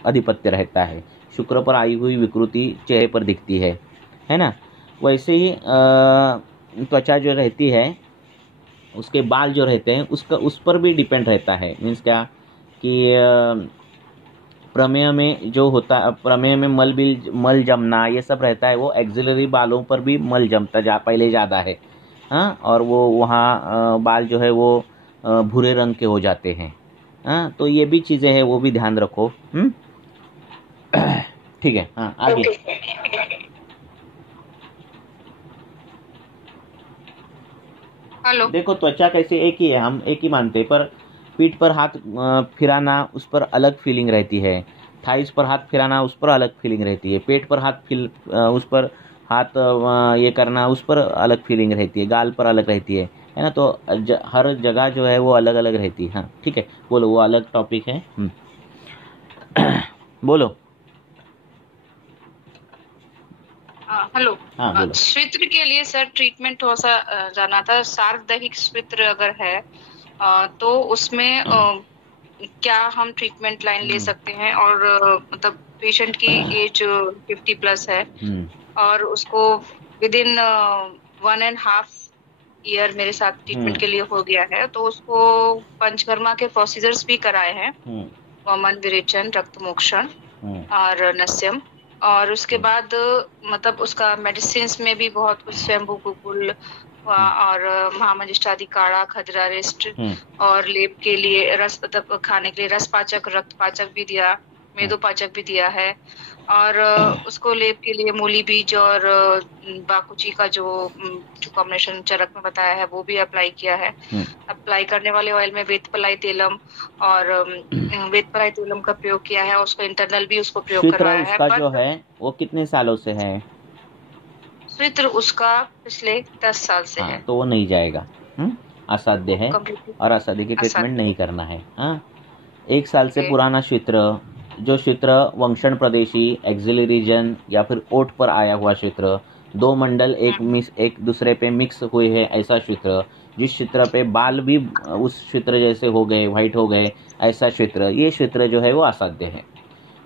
आधिपत्य रहता है, शुक्र पर आई हुई विकृति चेहरे पर दिखती है ना। वैसे ही त्वचा जो रहती है उसके बाल जो रहते हैं उस पर भी डिपेंड रहता है। मीन्स क्या कि प्रमेय में जो होता है, प्रमेय में मल जमना ये सब रहता है, वो एक्सिलरी बालों पर भी मल जमता पहले ज़्यादा है। और वो वहाँ बाल जो है वो भूरे रंग के हो जाते हैं। तो ये भी चीज़ें हैं, वो भी ध्यान रखो। ठीक है। हाँ, आगे। हेलो। देखो त्वचा कैसे एक ही है, हम एक ही मानते हैं, पर पीठ पर हाथ फिराना उस पर अलग फीलिंग रहती है, थाइस पर हाथ फिराना उस पर अलग फीलिंग रहती है, पेट पर उस पर हाथ ये करना उस पर अलग फीलिंग रहती है, गाल पर अलग रहती है ना। तो हर जगह जो है वो अलग अलग रहती है। हाँ ठीक है, बोलो, वो अलग टॉपिक है। बोलो। हेलो। हाँ बोलो। स्वित्र के लिए सर ट्रीटमेंट थोड़ा सा जाना था। सार्वदैहिक स्वित्र अगर है तो उसमें क्या हम ट्रीटमेंट लाइन ले सकते हैं? और मतलब पेशेंट की एज 50 प्लस है और उसको विद इन 1.5 ईयर मेरे साथ ट्रीटमेंट के लिए हो गया है, तो उसको पंचकर्मा के प्रोसीजर्स भी कराए हैं, वमन, विरेचन, रक्त मोक्षण और नस्यम। और उसके बाद मतलब उसका मेडिसिन में भी बहुत कुछ, स्वयंभू कुकुल और महामंजिष्ठादि काढ़ा, खजरा रेस्ट और लेप के लिए रस, मतलब खाने के लिए रसपाचक, रक्तपाचक भी दिया, मेदोपाचक भी दिया है। और उसको लेप के लिए मूली बीज और बाकुची का जो कॉम्बिनेशन चरक में बताया है वो भी अप्लाई किया है। अप्लाई करने वाले ऑयल में वेतपलाई तेलम और वेतपलाई तेलम का प्रयोग किया है। उसको इंटरनल भी उसको प्रयोग करवाया है। उसका जो है वो कितने सालों से है? स्वित्र उसका पिछले 10 साल से है। तो वो नहीं जाएगा, असाध्य है और असाध्य की ट्रीटमेंट नहीं करना है। 1 साल से पुराना स्वित्र, जो क्षेत्र वंक्षण प्रदेशी, एक्सिलरी रीजन या फिर ओठ पर आया हुआ क्षेत्र, 2 मंडल एक दूसरे पे मिक्स हुए हैं, ऐसा क्षेत्र, जिस क्षेत्र पे बाल भी उस क्षेत्र जैसे हो गए, व्हाइट हो गए, ऐसा क्षेत्र, ये क्षेत्र जो है वो असाध्य है।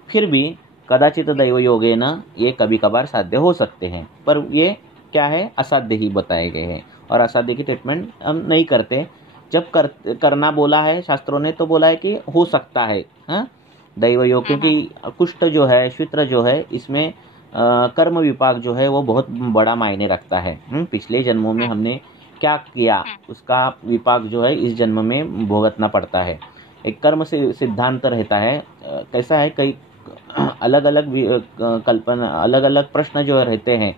फिर भी कदाचित दैव योगेन ये कभी कभार साध्य हो सकते हैं, पर ये क्या है, असाध्य ही बताए गए हैं और असाध्य की ट्रीटमेंट हम नहीं करते। जब करना बोला है शास्त्रों ने तो बोला है कि हो सकता है दैव योग, क्योंकि कुष्ठ जो है, क्षेत्र जो है, इसमें कर्म विपाक जो है वो बहुत बड़ा मायने रखता है। पिछले जन्मों में हमने क्या किया उसका विपाक जो है इस जन्म में भुगतना पड़ता है। एक कर्म से सिद्धांत रहता है। कैसा है, कई अलग अलग कल्पना, अलग अलग प्रश्न जो रहते हैं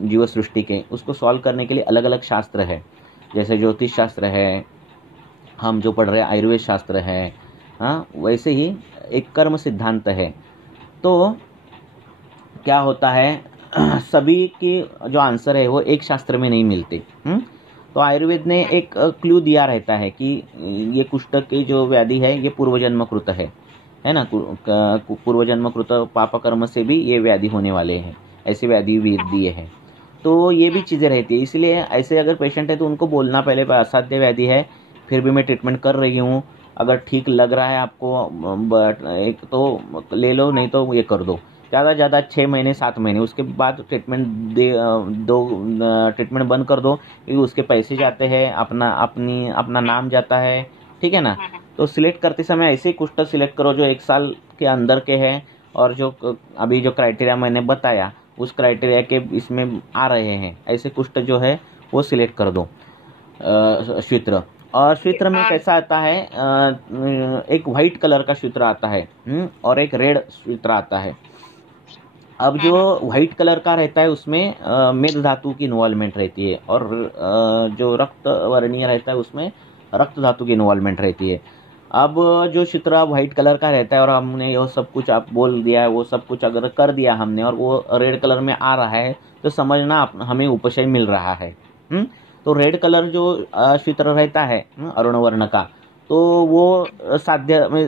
जीव सृष्टि के, उसको सॉल्व करने के लिए अलग अलग शास्त्र है। जैसे ज्योतिष शास्त्र है, हम जो पढ़ रहे हैं आयुर्वेद शास्त्र है, वैसे ही एक कर्म सिद्धांत है। तो क्या होता है, सभी की जो आंसर है वो एक शास्त्र में नहीं मिलते। तो आयुर्वेद ने एक क्लू दिया रहता है कि ये कुष्ठ की जो व्याधि है ये पूर्वजन्मकृत है, है ना, पूर्व जन्म कृत पाप कर्म से भी ये व्याधि होने वाले हैं, ऐसी व्याधि भी दिए हैं। तो ये भी चीज़ें रहती है। इसलिए ऐसे अगर पेशेंट है तो उनको बोलना पहले असाध्य व्याधि है, फिर भी मैं ट्रीटमेंट कर रही हूँ, अगर ठीक लग रहा है आपको एक तो ले लो, नहीं तो ये कर दो। ज़्यादा ज़्यादा 6 महीने 7 महीने, उसके बाद ट्रीटमेंट ट्रीटमेंट बंद कर दो, क्योंकि उसके पैसे जाते हैं, अपना नाम जाता है, ठीक है ना। तो सिलेक्ट करते समय ऐसे कुष्ठ सिलेक्ट करो जो 1 साल के अंदर के हैं, और जो अभी जो क्राइटेरिया मैंने बताया उस क्राइटेरिया के इसमें आ रहे हैं, ऐसे कुष्ठ जो है वो सिलेक्ट कर दो। श्वित्र, और श्वित्र में कैसा आता है, एक वाइट कलर का श्वित्र आता है और एक रेड श्वित्र आता है। अब जो व्हाइट कलर का रहता है उसमें मेद धातु की इन्वॉल्वमेंट रहती है, और जो रक्त वर्णीय रहता है उसमें रक्त धातु की इन्वॉल्वमेंट रहती है। अब जो चित्र व्हाइट कलर का रहता है और हमने वो सब कुछ आप बोल दिया है, वो सब कुछ अगर कर दिया हमने और वो रेड कलर में आ रहा है तो समझना हमें उपशय मिल रहा है। तो रेड कलर जो चित्र रहता है अरुण वर्ण का, तो वो साध्य में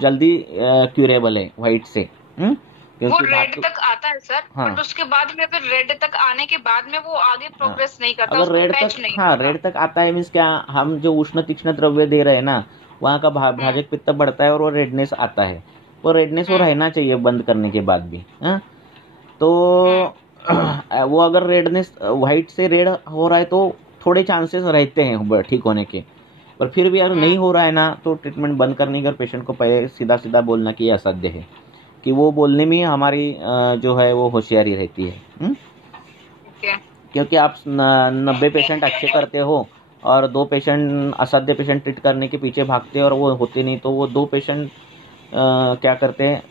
जल्दी क्यूरेबल है व्हाइट से, वो रेड तक आता है सर। हाँ। बट उसके बाद में फिर रेड तक आने के बाद में वो आगे प्रोग्रेस नहीं करता, अगर रेड तक रेड तक आता है मीन्स क्या, हम जो उष्ण तीक्ष्ण द्रव्य दे रहे हैं ना, वहाँ का भाजक पित्त बढ़ता है और वो रेडनेस आता है। वो रेडनेस वो रहना चाहिए बंद करने के बाद भी। तो वो अगर रेडनेस व्हाइट से रेड हो रहा है तो थोड़े चांसेस रहते हैं ठीक होने के, पर फिर भी अगर नहीं हो रहा है ना तो ट्रीटमेंट बंद करने का पेशेंट को पहले सीधा सीधा बोलना कि असाध्य है, कि वो बोलने में हमारी जो है वो होशियारी रहती है। क्योंकि आप 90 पेशेंट अच्छे करते हो और 2 पेशेंट असाध्य पेशेंट ट्रीट करने के पीछे भागते हैं और वो होते नहीं, तो वो 2 पेशेंट क्या करते हैं,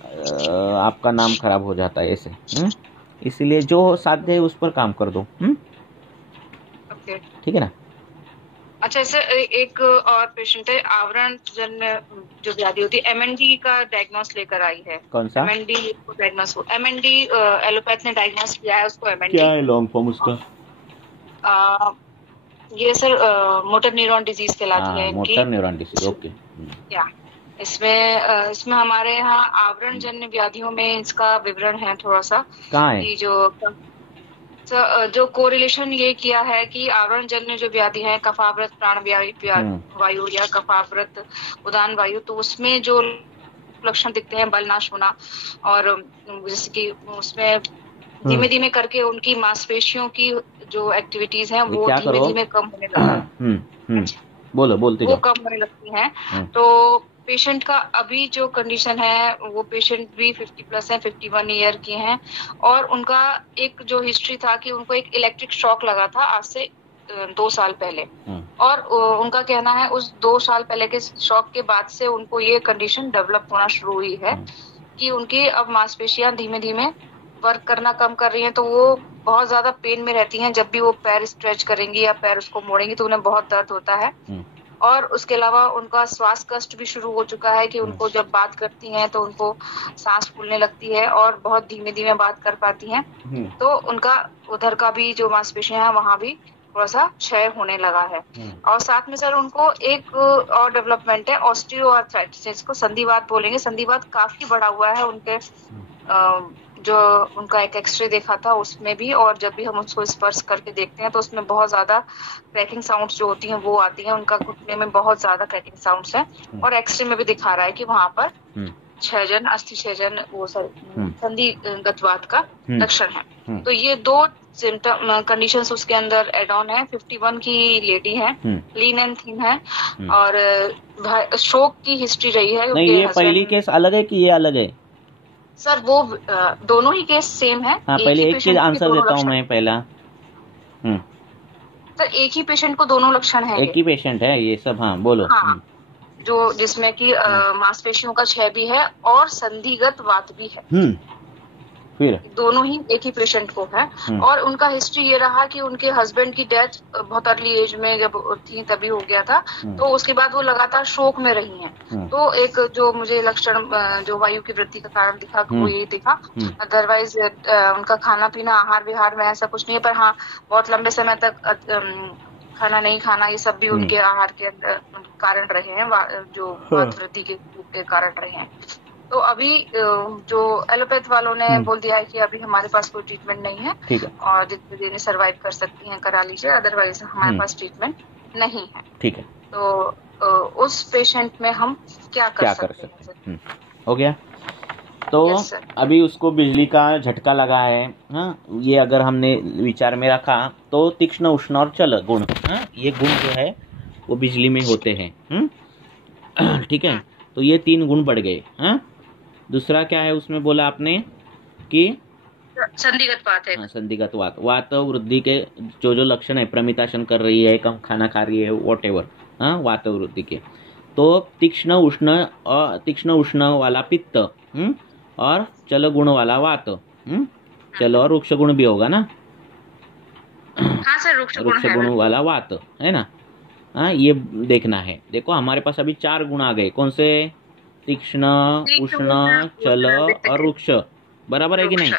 आपका नाम खराब हो जाता है ऐसे। इसलिए जो साध्य है उस पर काम कर दो। ठीक है ना। अच्छा सर, एक और पेशेंट है आवरण जन्य जो व्याधि होती है, MND का डायग्नोस लेकर आई है। कौन सा MND को डायग्नोस हो, MND एलोपैथ ने डायग्नोस किया है उसको। MND क्या है लॉन्ग फॉर्म उसका? ये सर मोटर न्यूरॉन डिजीज कहलाती है। Motor neuron disease, okay. क्या इसमें हमारे यहाँ आवरण जन्य व्याधियों में इसका विवरण है थोड़ा सा। कहाँ है? जो कोरिलेशन ये किया है कि आवरण जन्य जो व्याधि है, कफाव्रत प्राण वायु या कफाव्रत उदान वायु, तो उसमें जो लक्षण दिखते हैं बलनाश होना, और जैसे कि उसमें धीमे धीमे करके उनकी मांसपेशियों की जो एक्टिविटीज हैं वो धीमे धीमे कम होने लगती है। वो कम होने लगती हैं। तो पेशेंट का अभी जो कंडीशन है, वो पेशेंट भी 50+ है, 51 ईयर की हैं, और उनका एक जो हिस्ट्री था कि उनको एक इलेक्ट्रिक शॉक लगा था आज से 2 साल पहले, और उनका कहना है उस 2 साल पहले के शॉक के बाद से उनको ये कंडीशन डेवलप होना शुरू हुई है कि उनकी अब मांसपेशियां धीमे धीमे वर्क करना कम कर रही हैं, तो वो बहुत ज्यादा पेन में रहती हैं। जब भी वो पैर स्ट्रेच करेंगी या पैर उसको मोड़ेंगी तो उन्हें बहुत दर्द होता है। और उसके अलावा उनका श्वास कष्ट भी शुरू हो चुका है कि उनको जब बात करती हैं तो उनको सांस फूलने लगती है और बहुत धीमे धीमे बात कर पाती हैं। तो उनका उधर का भी जो मांसपेशियां हैं वहां भी थोड़ा सा क्षय होने लगा है। और साथ में सर उनको एक और डेवलपमेंट है ऑस्टियोआर्थराइटिस, जिसको संधिवात बोलेंगे। संधिवात काफी बढ़ा हुआ है उनके, जो उनका एक एक्सरे देखा था उसमें भी, और जब भी हम उसको स्पर्श करके देखते हैं तो उसमें बहुत ज्यादा क्रैकिंग साउंड्स जो होती हैं वो आती हैं। उनका घुटने में बहुत ज्यादा क्रैकिंग साउंड्स हैं, और एक्सरे में भी दिखा रहा है कि वहां पर क्षयजन, अस्थि क्षयजन, वो संधिगतवात का लक्षण है। तो ये 2 सिम्टम कंडीशंस उसके अंदर एड ऑन है। 51 की लेडी है, लीन एंड थिन है, और स्ट्रोक की हिस्ट्री रही है। नहीं, ये पहली केस अलग है कि ये अलग है? सर वो दोनों ही केस सेम है। पहले एक चीज आंसर देता हूँ मैं पहला। सर एक ही पेशेंट को दोनों लक्षण है। एक ही पेशेंट है ये सब? हाँ बोलो। हाँ, जो जिसमें कि मांसपेशियों का क्षय भी है और संधिगत वात भी है। फिर दोनों ही एक ही पेशेंट को है। और उनका हिस्ट्री ये रहा कि उनके हस्बैंड की डेथ बहुत अर्ली एज में जब थी तभी हो गया था, तो उसके बाद वो लगातार शोक में रही हैं। तो एक जो मुझे लक्षण जो वायु की वृद्धि का कारण दिखा वो ये दिखा। अदरवाइज उनका खाना पीना, आहार विहार में ऐसा कुछ नहीं है, पर हाँ बहुत लंबे समय तक खाना नहीं खाना, ये सब भी उनके आहार के कारण रहे हैं, जो वात वृद्धि के कारण रहे हैं। तो अभी जो एलोपैथ वालों ने बोल दिया है कि अभी हमारे पास कोई ट्रीटमेंट नहीं है, ठीक है, और जितने दिन सर्वाइव कर सकती हैं करा लीजिए, अदरवाइज हमारे पास ट्रीटमेंट नहीं है। ठीक है। तो उस पेशेंट में हम क्या कर सकते हैं? हो गया। तो अभी उसको बिजली का झटका लगा है, हाँ, ये अगर हमने विचार में रखा तो तीक्ष्ण, उष्ण और चल गुण, हाँ, ये गुण जो है वो बिजली में होते हैं, ठीक है। तो ये 3 गुण बढ़ गए, हाँ। दूसरा क्या है उसमें बोला आपने कि संधिगत वात है। संधिगत वात, वात वृद्धि के जो जो लक्षण है, प्रमिताशन कर रही है, कम खाना खा रही है, वॉट एवर, हाँ, वात वृद्धि के, तो तीक्ष्ण उष्ण वाला पित्त, और चल गुण वाला वात, चल और वृक्ष गुण भी होगा ना, हाँ सर, वृक्ष गुण वाला वात है ना, हाँ, ये देखना है। देखो हमारे पास अभी 4 गुण आ गए, कौन से? तीक्ष्ण, उष्ण, चल और वृक्ष, बराबर है कि नहीं?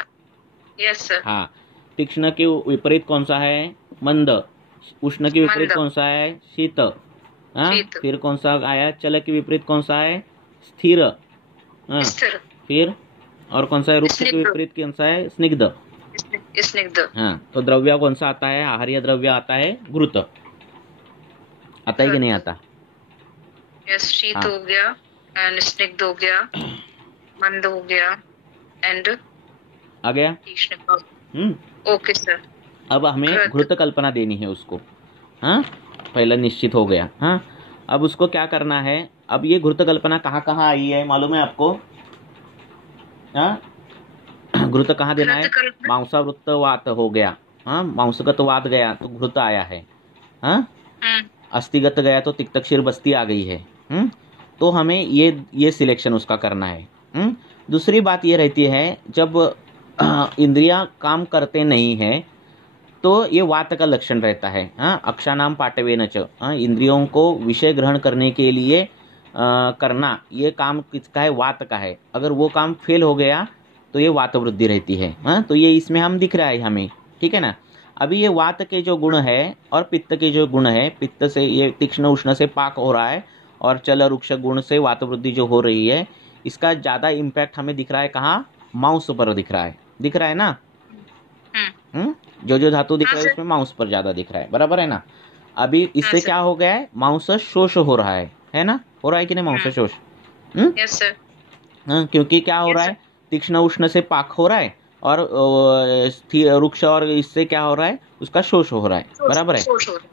Yes sir. हाँ, तीक्ष्ण के विपरीत कौन सा है? मंद। उष्ण के विपरीत कौन सा है? शीत। हाँ, फिर कौन सा आया? चल के विपरीत कौन सा है? स्थिर। हाँ, फिर और कौन सा है? वृक्ष के विपरीत कौन सा है? स्निग्ध। हाँ, तो द्रव्य कौन सा आता है? आहार्य द्रव्य आता है घृत। आता है कि नहीं आता? यस, शीत हो गया, एंड स्निग्ध हो गया, मंद हो गया, एंड आ गया। Okay sir. अब हमें घृत कल्पना देनी है उसको, हाँ, पहला निश्चित हो गया, हाँ। अब उसको क्या करना है? अब ये घृत कल्पना कहाँ आई है मालूम है आपको? हाँ, घृत कहाँ देना है? मांसावृत्त वात हो गया, हाँ, मांसगत वात गया तो घृत आया है, हाँ, अस्थिगत गया तो तिक्त क्षीर बस्ती आ गई है, तो हमें ये सिलेक्शन उसका करना है। दूसरी बात ये रहती है, जब इंद्रियां काम करते नहीं है तो ये वात का लक्षण रहता है, हाँ, अक्षानाम पाटवेन च, हाँ, इंद्रियों को विषय ग्रहण करने के लिए करना, ये काम किसका है? वात का है। अगर वो काम फेल हो गया तो ये वात वृद्धि रहती है, हाँ, तो ये इसमें हम दिख रहा है हमें, ठीक है ना। अभी ये वात के जो गुण है और पित्त के जो गुण है, पित्त से ये तीक्ष्ण उष्ण से पाक हो रहा है, और चल वृक्ष गुण से वात वृद्धि जो हो रही है, इसका ज्यादा इम्पैक्ट हमें दिख रहा है कहाँ? मांस पर दिख रहा है ना, जो धातु दिख रहा है उसमें मांस पर ज्यादा दिख रहा है, बराबर है ना। अभी इससे क्या हो गया है? मांस शोष हो रहा है ना, हो रहा है कि नहीं मांस शोष? Yes sir. हाँ, क्योंकि क्या हो रहा है? तीक्ष्ण उष्ण से पाक हो रहा है, और वृक्ष और इससे क्या हो रहा है? उसका शोष हो रहा है, बराबर है।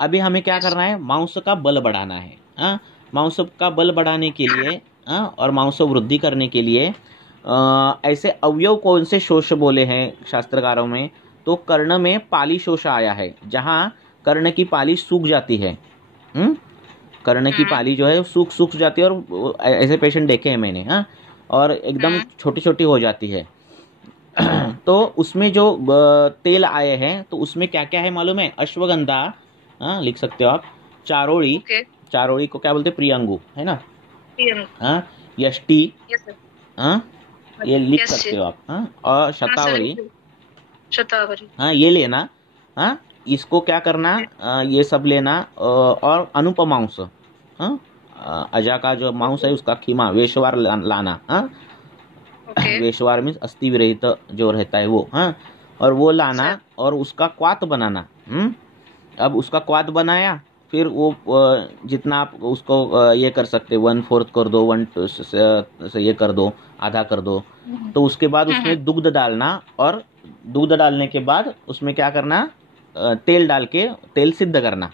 अभी हमें क्या करना है? मांस का बल बढ़ाना है, हाँ, मांस का बल बढ़ाने के लिए, हाँ, और मांस वृद्धि करने के लिए ऐसे अवयव कौन से शोष बोले हैं शास्त्रकारों में? तो कर्ण में पाली शोष आया है, जहाँ कर्ण की पाली सूख जाती है, कर्ण की पाली जो है सूख जाती है, और ऐसे पेशेंट देखे हैं मैंने, हाँ, और एकदम छोटी छोटी हो जाती है। तो उसमें जो तेल आए हैं, तो उसमें क्या क्या है मालूम है? अश्वगंधा, हाँ, लिख सकते हो आप, चारोली, चारोली को क्या बोलते हैं? प्रियंगु, है ना, हाँ, यष्टि, हाँ, ये लिख सकते हो आप, हाँ, और शतावरी, हाँ, ये लेना, हाँ, इसको क्या करना? ये सब लेना, और अनुपमांस, हाँ, अजा का जो मांस है उसका खीमा वेशवार लाना, हाँ, वेशवार मीन्स अस्थि विरहित जो रहता है वो, हाँ, और वो लाना और उसका क्वात बनाना। अब उसका क्वात बनाया, फिर वो जितना आप उसको ये कर सकते, 1/4 कर दो, 1 ये कर दो, आधा कर दो, तो उसके बाद उसमें दुग्ध डालना, और दूध डालने के बाद उसमें क्या करना? तेल डाल के तेल सिद्ध करना,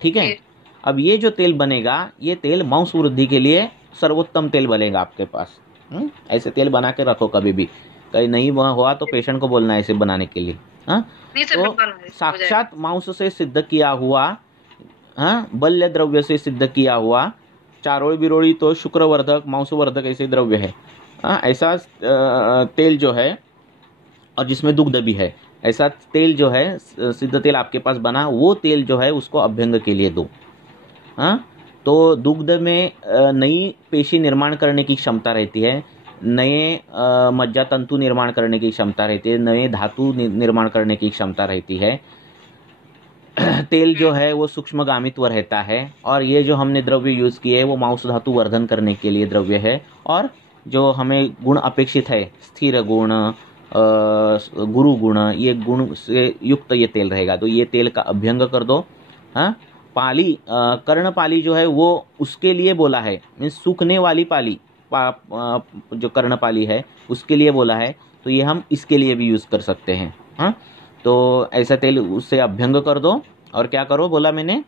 ठीक है। अब ये जो तेल बनेगा, ये तेल मांस वृद्धि के लिए सर्वोत्तम तेल बनेगा आपके पास। ऐसे तेल बना के रखो, कभी भी कहीं नहीं हुआ तो पेशेंट को बोलना है इसे बनाने के लिए, हाँ। तो साक्षात मांस से सिद्ध किया हुआ, हाँ, बल्य द्रव्य से सिद्ध किया हुआ, चारोली बिरोली तो शुक्रवर्धक मांसवर्धक ऐसे द्रव्य है, हाँ, ऐसा तेल जो है, और जिसमें दुग्ध भी है, ऐसा तेल जो है सिद्ध तेल आपके पास बना, वो तेल जो है उसको अभ्यंग के लिए दो, हाँ। तो दुग्ध में नई पेशी निर्माण करने की क्षमता रहती है, नए मज्जा तंतु निर्माण करने की क्षमता रहती है, नए धातु निर्माण करने की क्षमता रहती है। तेल जो है वो सूक्ष्मगामित्व रहता है, और ये जो हमने द्रव्य यूज किए वो मांस धातु वर्धन करने के लिए द्रव्य है, और जो हमें गुण अपेक्षित है, स्थिर गुण, गुरु गुण, ये गुण से युक्त ये तेल रहेगा। तो ये तेल का अभ्यंग कर दो। हाँ, पाली, कर्णपाली जो है वो उसके लिए बोला है, मीन्स सूखने वाली पाली, जो कर्णपाली है उसके लिए बोला है। तो ये हम इसके लिए भी यूज़ कर सकते हैं। हाँ, तो ऐसा तेल उससे अभ्यंग कर दो। और क्या करो बोला मैंने,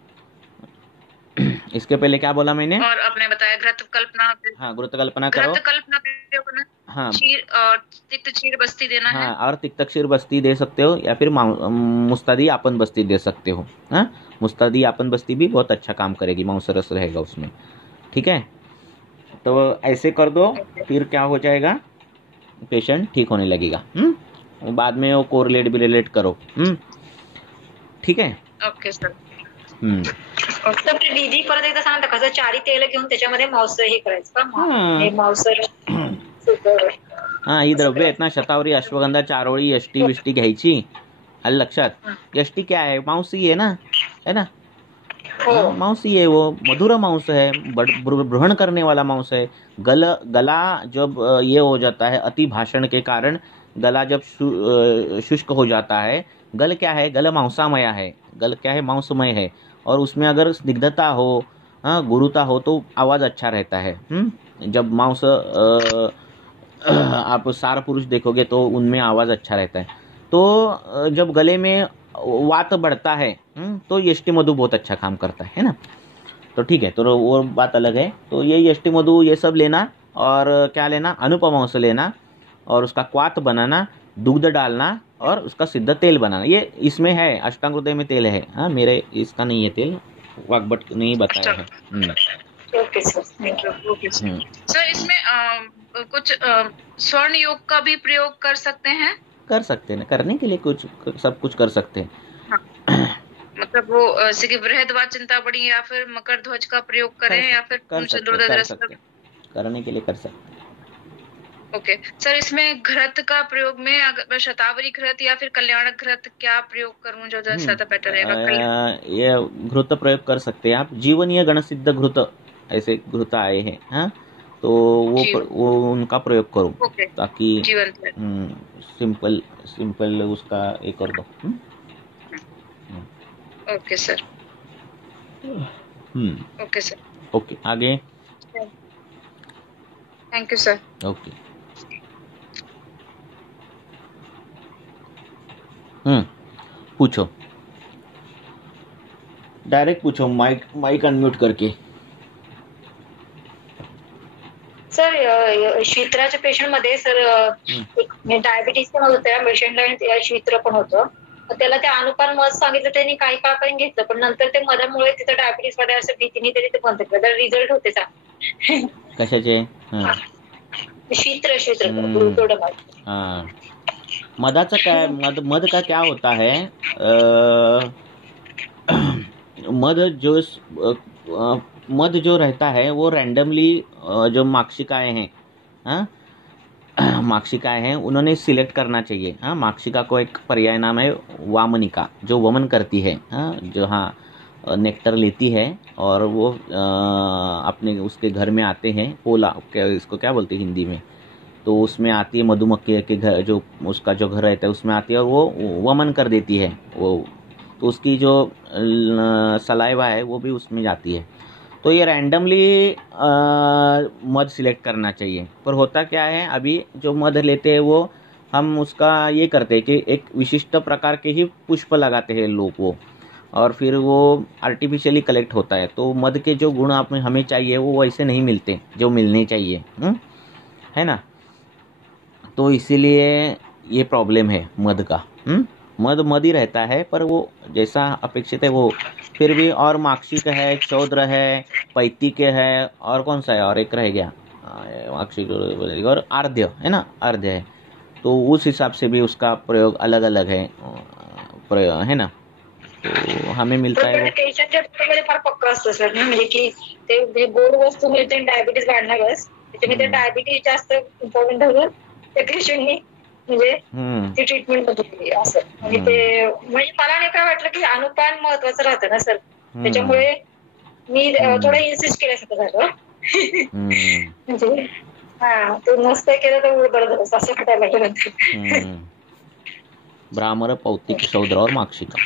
इसके पहले क्या बोला मैंने? और आपने बताया घृत कल्पना। हाँ, घृत कल्पना करो। घृत कल्पना प्रयोग करना। हाँ, क्षीर, तिक्त क्षीर बस्ती देना है। हाँ, और तिक्त क्षीर बस्ती दे सकते हो, या फिर मुस्तादी आपन बस्ती दे सकते हो। हाँ, मुस्तादी आपन बस्ती भी बहुत अच्छा काम करेगी, मांसरस रहेगा उसमें। ठीक है, तो ऐसे कर दो, फिर क्या हो जाएगा, पेशेंट ठीक होने लगेगा। बाद में वो कोरिलेट भी रिलेट करो। ठीक है, ओके सर। तर विधी परत एकदा सांगता कसं, चारी तेल घेऊन त्याच्यामध्ये मांसर हे करायचं का? हाँ। हे मांसर हाँ, ही द्रव्य आहेत ना, शतावरी, अश्वगंधा, चारोळी, यष्टी विष्टी घ्यायची। आलं लक्षात? यष्टी क्या है? मांस ही है ना, है ना? मांस ही है, वो मधुर मांस है, ग्रहण करने वाला मांस है। गला जब ये हो जाता है, अति भाषण के कारण गला जब शुष्क हो जाता है, गल क्या है? गल मांसामय है। गल क्या है? मांसमय है। और उसमें अगर स्निग्धता हो, गुरुता हो, तो आवाज़ अच्छा रहता है। जब मांस आप सार पुरुष देखोगे तो उनमें आवाज़ अच्छा रहता है। तो जब गले में वात बढ़ता है, तो यष्टि मधु बहुत अच्छा काम करता है ना। तो ठीक है, तो वो बात अलग है। तो ये यष्टि मधु ये सब लेना, और क्या लेना, अनुपमांस लेना, और उसका क्वाथ बनाना, दूध डालना, और उसका सिद्ध तेल बनाना। ये इसमें है, अष्टांग हृदय में तेल है। हाँ, मेरे इसका नहीं है तेल, वाग्भट नहीं बताया है। ओके सर, ओके सर, इसमें कुछ स्वर्ण योग का भी प्रयोग कर सकते हैं? कर सकते हैं, करने के लिए कुछ सब कुछ कर सकते हैं। हाँ। मतलब वो जैसे कि बृहद्वार चिंतामणि या फिर मकर ध्वज का प्रयोग करें, या फिर कर सकते, करने के लिए कर सकते। ओके सर, इसमें घृत का प्रयोग में अगर शतावरी घृत या फिर कल्याणक घृत क्या प्रयोग करूं जो ज्यादा बेटर रहेगा? ये घृत प्रयोग कर सकते हैं आप, जीवनीय गणसिद्ध घृत, ऐसे घृत आए हैं। हाँ, तो वो उनका प्रयोग करो, ताकि सिंपल उसका एक कर दो। Okay sir. Okay sir. Okay, आगे। Thank you sir. ओके। पूछो, डायरेक्ट पूछो, माइक अनम्यूट करके। सर, शित्राच्या पेशंट मध्ये सर डायबिटीज पण होतं, पेशंटला शित्र पण होतं. त्याला ते अनुपान मध सांगितलं, त्यांनी काही काळपर्यंत घेतलं, पण नंतर ते मधामुळे तिथं डायबिटीस मध्ये असं भीतीने तरी ते बंद केलं. रिझल्ट होते चांगले. कशाचे? शित्र हाँ, मदाचा क्या, मद का क्या होता है? मद जो रहता है वो रैंडमली, जो माक्षिकाएं हैं, हाँ, माक्षिकाएं हैं, उन्होंने सिलेक्ट करना चाहिए। हाँ, माक्षिका को एक पर्याय नाम है वामनिका, जो वमन करती है। हाँ, जो हाँ नेक्टर लेती है, और वो अपने उसके घर में आते हैं, पोला, इसको क्या बोलते हैं हिंदी में, तो उसमें आती है, मधुमक्खी के घर, जो उसका जो घर रहता है उसमें आती है, और वो वमन कर देती है वो, तो उसकी जो सलाइवा है वो भी उसमें जाती है। तो ये रैंडमली मध सिलेक्ट करना चाहिए। पर होता क्या है, अभी जो मध लेते हैं वो हम उसका ये करते हैं कि एक विशिष्ट प्रकार के ही पुष्प लगाते हैं लोग वो, और फिर वो आर्टिफिशियली कलेक्ट होता है। तो मध के जो गुण आप हमें चाहिए वो वैसे नहीं मिलते जो मिलने चाहिए, है ना। तो इसीलिए ये प्रॉब्लम है मध का। मद ही रहता है, पर वो जैसा अपेक्षित है वो फिर भी। और माक्षिक है, चौद्र है, पैतिक है, और कौन सा है, और एक रह गया माक्षिक, और आर्ध्य है ना, आर्ध्य है। तो उस हिसाब से भी उसका प्रयोग अलग अलग है, है ना। तो हमें मिळता आहे फार पक्का असतं सर, म्हणजे की ते गोड वस्तू मिळते डायबिटीज वाढणारच, त्याच्यामुळे डायबिटीज जास्त इम्पॉर्टंट धरून त्या पेशंटनी म्हणजे ती ट्रीटमेंट बघितली असं. म्हणजे ते म्हणजे मला नाही काय वाटलं की अनुपान महत्वाचं राहतं ना सर, त्याच्यामुळे मी थोडं इन्सिस्ट केल्यासारखं झालं. म्हणजे हा तो नसतं केलं तर उलट बरं झालं असं वाटायला लागलं नंतर. ब्राह्मण पौतिक शौद्र और माक्षिका.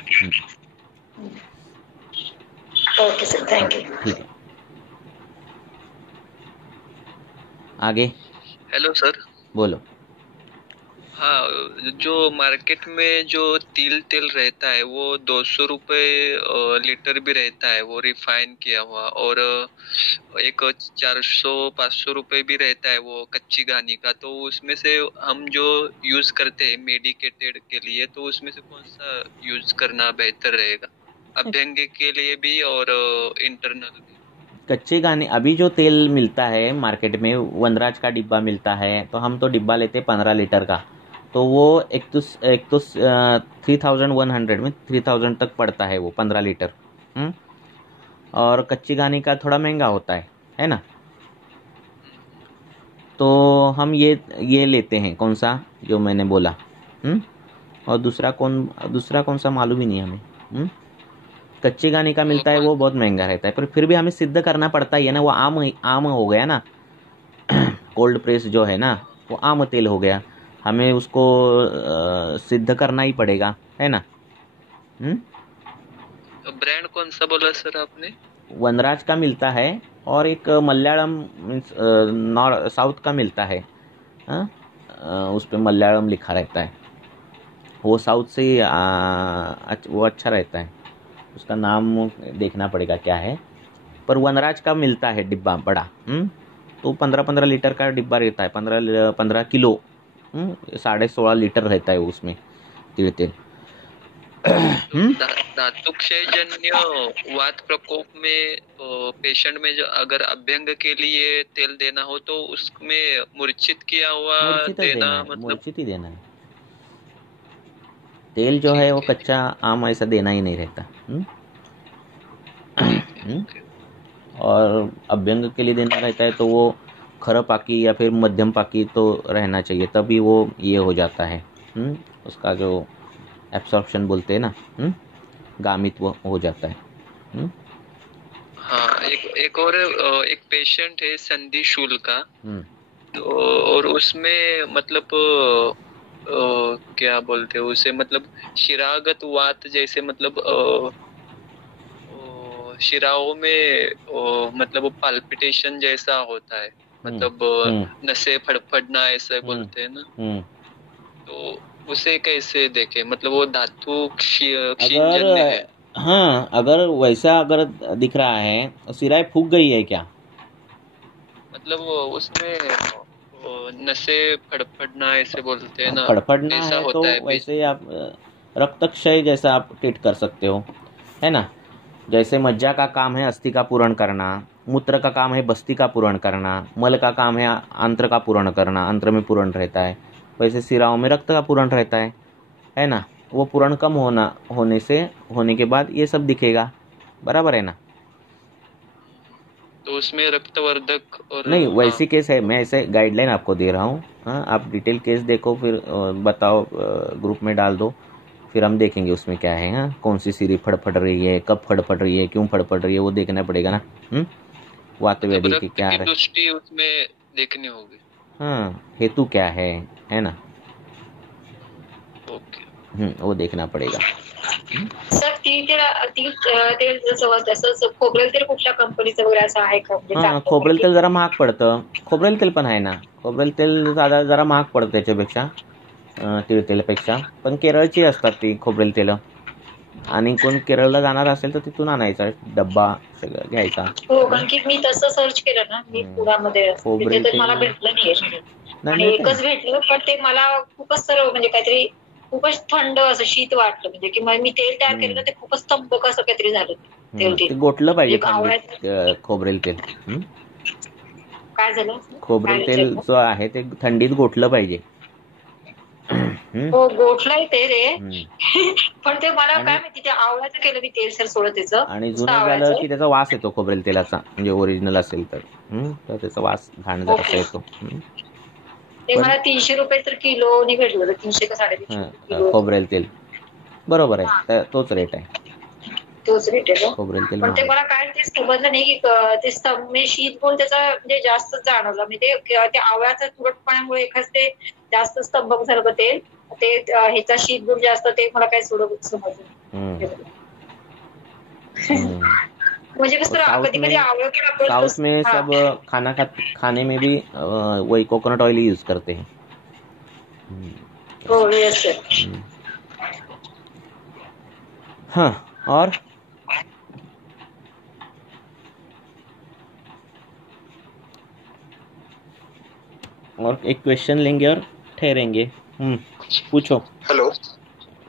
Okay sir, thank you. ठीक है, आगे हेलो सर. बोलो. हाँ, जो मार्केट में जो तिल तेल रहता है वो 200 रुपए लीटर भी रहता है, वो रिफाइन किया हुआ, और एक 400-500 रुपए भी रहता है वो कच्ची घानी का. तो उसमें से हम जो यूज करते हैं मेडिकेटेड के लिए, तो उसमें से कौन सा यूज करना बेहतर रहेगा, अभ्यंग के लिए भी और इंटरनल भी? कच्चे घानी, अभी जो तेल मिलता है मार्केट में वनराज का डिब्बा मिलता है, तो हम तो डिब्बा लेते हैं 15 लीटर का, तो वो एक तो 3100 में 3000 तक पड़ता है वो 15 लीटर. और कच्ची घानी का थोड़ा महंगा होता है ना. तो हम ये लेते हैं, कौन सा जो मैंने बोला. और दूसरा कौन सा मालूम ही नहीं हमें. कच्ची घानी का मिलता है, वो बहुत महंगा रहता है, पर फिर भी हमें सिद्ध करना पड़ता ही है ना. वो आम हो गया ना. कोल्ड प्रेस जो है ना, वो आम तेल हो गया, हमें उसको सिद्ध करना ही पड़ेगा, है ना. ब्रांड कौन सा बोला सर आपने? वनराज का मिलता है, और एक मलयालम मीन्स साउथ का मिलता है. उस पर मलयालम लिखा रहता है, वो साउथ से वो अच्छा रहता है. उसका नाम देखना पड़ेगा क्या है, पर वनराज का मिलता है डिब्बा बड़ा. तो 15 लीटर का डिब्बा रहता है, 15 किलो, 16.5 लीटर रहता है उसमें तिल तेल. धातुक्षयजन्य वात प्रकोप में पेशेंट में जो अगर अभ्यंग के लिए तेल देना हो, तो उसमें मूर्छित किया हुआ देना, मतलब मूर्छित ही देना है. तेल जो है वो कच्चा आम ऐसा देना ही नहीं रहता. और अभ्यंग के लिए देना रहता है तो वो खर पाकी या फिर मध्यम पाकी तो रहना चाहिए, तभी वो ये हो जाता है. उसका जो एब्सॉर्प्शन बोलते हैं ना, गामित्व हो जाता है. हाँ, एक और एक पेशेंट है संधि शूल का, तो और उसमें मतलब क्या बोलते हैं उसे, मतलब शिरागत वात जैसे, मतलब शिराओं में मतलब पाल्पिटेशन जैसा होता है, मतलब नसें फड़फड़ना ऐसे बोलते हैं ना. तो उसे कैसे देखे, मतलब वो धातु क्षीणजन्य है. हाँ, अगर वैसा अगर दिख रहा है, सिराएं फूक गई है क्या, मतलब उसमें नसें फड़फड़ना ऐसे बोलते हैं ना, फड़फड़ना ऐसा है होता तो है. वैसे आप रक्तक्षय जैसा आप ट्रीट कर सकते हो, है ना. जैसे मज्जा का काम है अस्थि का पूरण करना, मूत्र का काम है बस्ती का पूरण करना, मल का काम है आंत्र का पूरण करना, आंत्र में पूरण रहता है, वैसे सिराओं में रक्त का पूरण रहता है ना. वो पूरण कम होने के बाद ये सब दिखेगा, बराबर है ना. तो उसमें रक्तवर्धक और नहीं, वैसी केस है, मैं ऐसे गाइडलाइन आपको दे रहा हूँ. आप डिटेल केस देखो, फिर बताओ, ग्रुप में डाल दो, फिर हम देखेंगे उसमें क्या है. कौन सी सिरी फड़फड़ रही है, कब फड़फड़ रही है, क्यों फड़फड़ रही है, वो देखना पड़ेगा ना. वात वेदी की क्या है, दृष्टि उसमें देखनी होगी. हाँ, हेतु क्या है ना. ओके. वो देखना पड़ेगा. सर तेल जसं खोबरेल तेल कुठल्या कंपनीचं वगैरे असं आहे का? हाँ, खोबरेल तेल जरा महाग पडतं. खोबरेल तेल पण आहे ना, खोबरेल तेल जरा महाग पडतं त्याच्यापेक्षा, तिळ तेलापेक्षा. पण केरळची असतात ती खोबरेल तेलं, आणि कोण केरळला जाणार असेल तर तिथून आणायचा डब्बा सगळं घ्यायचा. हो, कारण की मी तसं सर्च केलं ना, मी पुण्यामध्ये तिथे मला भेटलं नाही, आणि एकच भेटलं, पण ते मला खूपच सर्व म्हणजे काहीतरी खूपच थंड असं शीत वाटलं, म्हणजे की मी तेल तयार केलं ते खूपच तंबक असं काहीतरी झालं. ते गोठलं पाहिजे खोबरेल तेल. काय झालं? खोबरेल तेल जो आहे ते थंडीत गोठलं पाहिजे. हो, गोठलंय ते रे, पण ते मला काय माहिती, ते आवळ्याचं केलं मी तेल सर सोडत त्याचं, आणि जुनं झालं की त्याचा वास येतो खोबरेल तेलाचा, म्हणजे ओरिजिनल असेल तर त्याचा वास घाण जरासा येतो. ते मला 300 रुपये तर किलोनी भेटलं, 300 का 350 खोबरेल तेल बरोबर आहे, तोच रेट आहे. तोच डिटेल. खोबरेल तेल पण ते महाग. मला काय ते समजलं नाही की ते म्हणजे शीत गुण त्याचा म्हणजे जास्त जाणवलं. म्हणजे ते आवळ्याचा तुरटपणामुळे एखाद ते जास्त स्तंभक झालं का तेल, ते ह्याचा शीत गुण जास्त, ते मला काही समजलं. म्हणजे कसं कधी कधी आवळं पण आपण साउथ में हा. सब खाने में भी वही कोकोनट ऑयल यूज करते हैं. हो येस सर. हाँ, और एक क्वेश्चन लेंगे और ठहरेंगे. पूछो. हॅलो.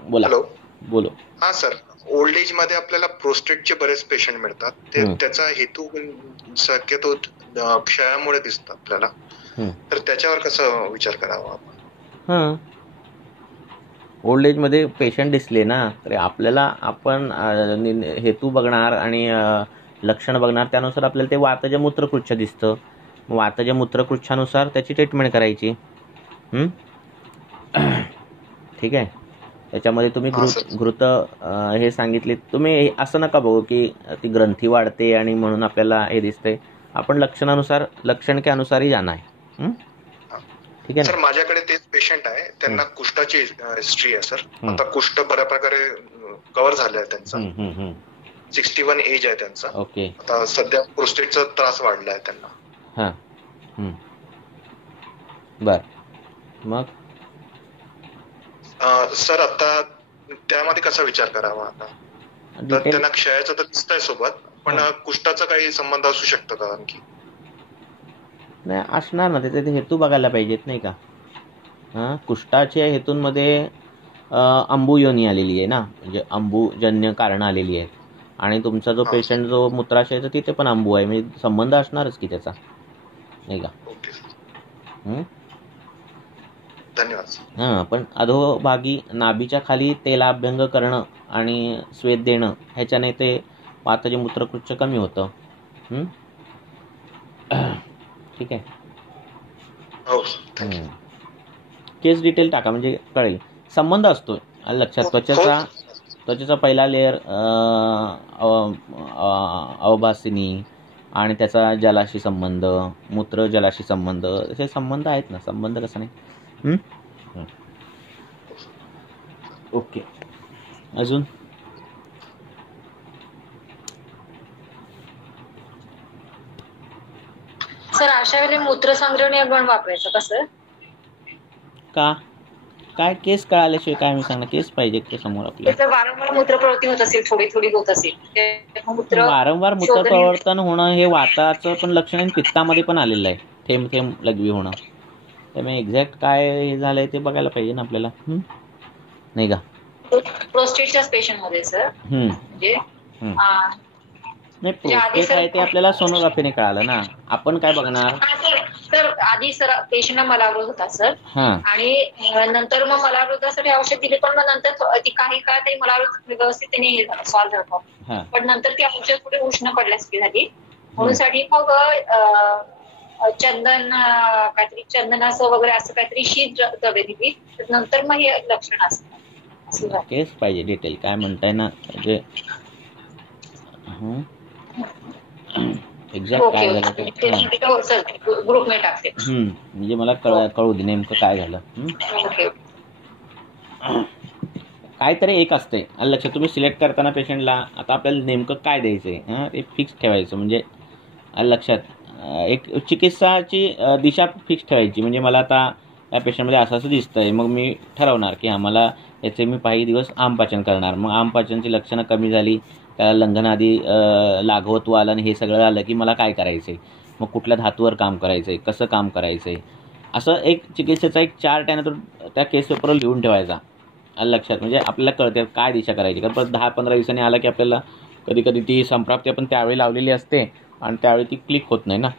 बोला. हॅलो. बोलो. हा सर, ओल्ड एज मध्ये आपल्याला प्रोस्टेटचे बरेच पेशंट मिळतात. त्याचा हेतू शक्यतो क्षयामुळे दिसतं आपल्याला. तर त्याच्यावर कसं विचार करावा आपण? हां, ओल्ड एजमध्ये पेशंट दिसले ना, तर आपल्याला आपण हेतू बघणार आणि लक्षण बघणार. त्यानुसार आपल्याला ते वातज मूत्रकृच्छ दिसतं. वातज मूत्रकृच्छानुसार त्याची ट्रीटमेंट करायची. ठीक आहे. त्याच्यामध्ये तुम्ही घृत हे सांगितले. तुम्ही असं नका बघू की ती ग्रंथी वाढते आणि म्हणून आपल्याला हे दिसतंय. आपण लक्षण के अनुसार ही जाना है. ठीक आहे सर, माझ्याकडे तेच पेशंट आहे, त्यांना कुष्ठाची हिस्ट्री आहे सर. आता कुष्ठ बऱ्या प्रकारे कव्हर झालं आहे त्यांचं. 61 एज आहे त्यांचा. ओके. आता सध्या प्रोस्टेटचा त्रास वाढला आहे त्यांना. हां. बर. मग सर, आता त्यामध्ये कसा विचार करावा? आता तर त्यांना क्षयाचं तर दिसतंय सोबत, पण कुष्ठाचा काही संबंध असू शकतो का आणखी? नाही असणार ना, त्याचे हेतू बघायला पाहिजेत नाही का. कुष्ठाच्या हेतूंमध्ये अंबुयोनी आलेली आहे ना, म्हणजे अंबुजन्य कारणं आलेली आहेत. आणि तुमचा जो पेशंट जो मूत्राशयाचा तिथे पण अंबू आहे, म्हणजे संबंध असणारच की त्याचा नाही का. ओके. धन्यवाद. हां, पण अधोभागी नाभीच्या खाली तेलाभ्यंग करणं आणि स्वेद देणं ह्याच्याने ते वातज मूत्रकृच्छ कमी होतं. ठीक आहे. हो. केस डिटेल टाका म्हणजे कळेल. संबंध असतो लक्षात. त्वचेचा पहिला लेअर अवभासिनी आणि त्याचा जलाशी संबंध, मूत्र जलाशी संबंध, असे संबंध आहेत ना. संबंध कसं नाही. ओके. अजून सर अशा वेळी मूत्रसंग्रहणीय गण वापरायचं कसं? का काय केस कळाल्याशिवाय काय मी सांगणार. केस पाहिजे ते समोर आपल्याला. वारंवार मूत्रप्रवृत्ती होत असेल, थोडी होत असेल, वारंवार मूत्रप्रवर्तन होणं हे वाताचं पण लक्षण आहे. पित्तामध्ये पण आलेलं आहे, थेंब थेंब लघवी होणं. त्यामुळे एक्झॅक्ट काय हे झालंय ते बघायला पाहिजे ना आपल्याला. नाही का. प्रोस्टेटच्याच पेशंट मध्ये सर म्हणजे नाही, प्रोस्टेट आहे ते आपल्याला सोनोग्राफीने कळालं ना. आपण काय बघणार. सर आधी सर पेशंटला मलावरोध होता सर, आणि नंतर मग मलावरोधासाठी औषध दिले, पण मग नंतर ती काही काळ ते मलावरोध व्यवस्थित त्याने हे झालं, सॉल्व्ह झालं. पण नंतर ती औषध पुढे उष्ण पडल्यासारखी झाली. म्हणून साठी मग चंदन काहीतरी चंदनाचं वगैरे असं काहीतरी शीत द्रव्य दिली, नंतर मग हे लक्षण असतं. केस पाहिजे डिटेल काय म्हणताय ना, म्हणजे एक्झॅक्ट काय झालं ते ग्रुप में टाकते. म्हणजे मला कळू दे नेमकं काय झालं. काहीतरी एक असते लक्षात. तुम्ही सिलेक्ट करताना पेशंटला आता आपल्याला नेमकं काय द्यायचंय ते फिक्स ठेवायचं. म्हणजे लक्षात एक चिकित्साची दिशा फिक्स ठेवायची. म्हणजे मला आता या पेशंटमध्ये असं दिसतंय, मग मी ठरवणार की मला याचे मी काही दिवस आमपाचन करणार. मग आमपाचनची लक्षणं कमी झाली, त्याला लंघनाआधी लाघवत्व आलं आणि हे सगळं आलं की मला काय करायचं आहे, मग कुठल्या धातूवर काम करायचं आहे, कसं काम करायचं आहे, असं एक चिकित्सेचा एक चार्ट आहे ना, तो त्या केस पेपरवर लिहून ठेवायचा लक्षात. म्हणजे आपल्याला कळते काय दिशा करायची. कारण परत 10-15 दिवसांनी आला की आपल्याला कधी कधी ती संप्राप्ती आपण त्यावेळी लावलेली असते आणि त्यावेळी ती क्लिक होत नाही ना.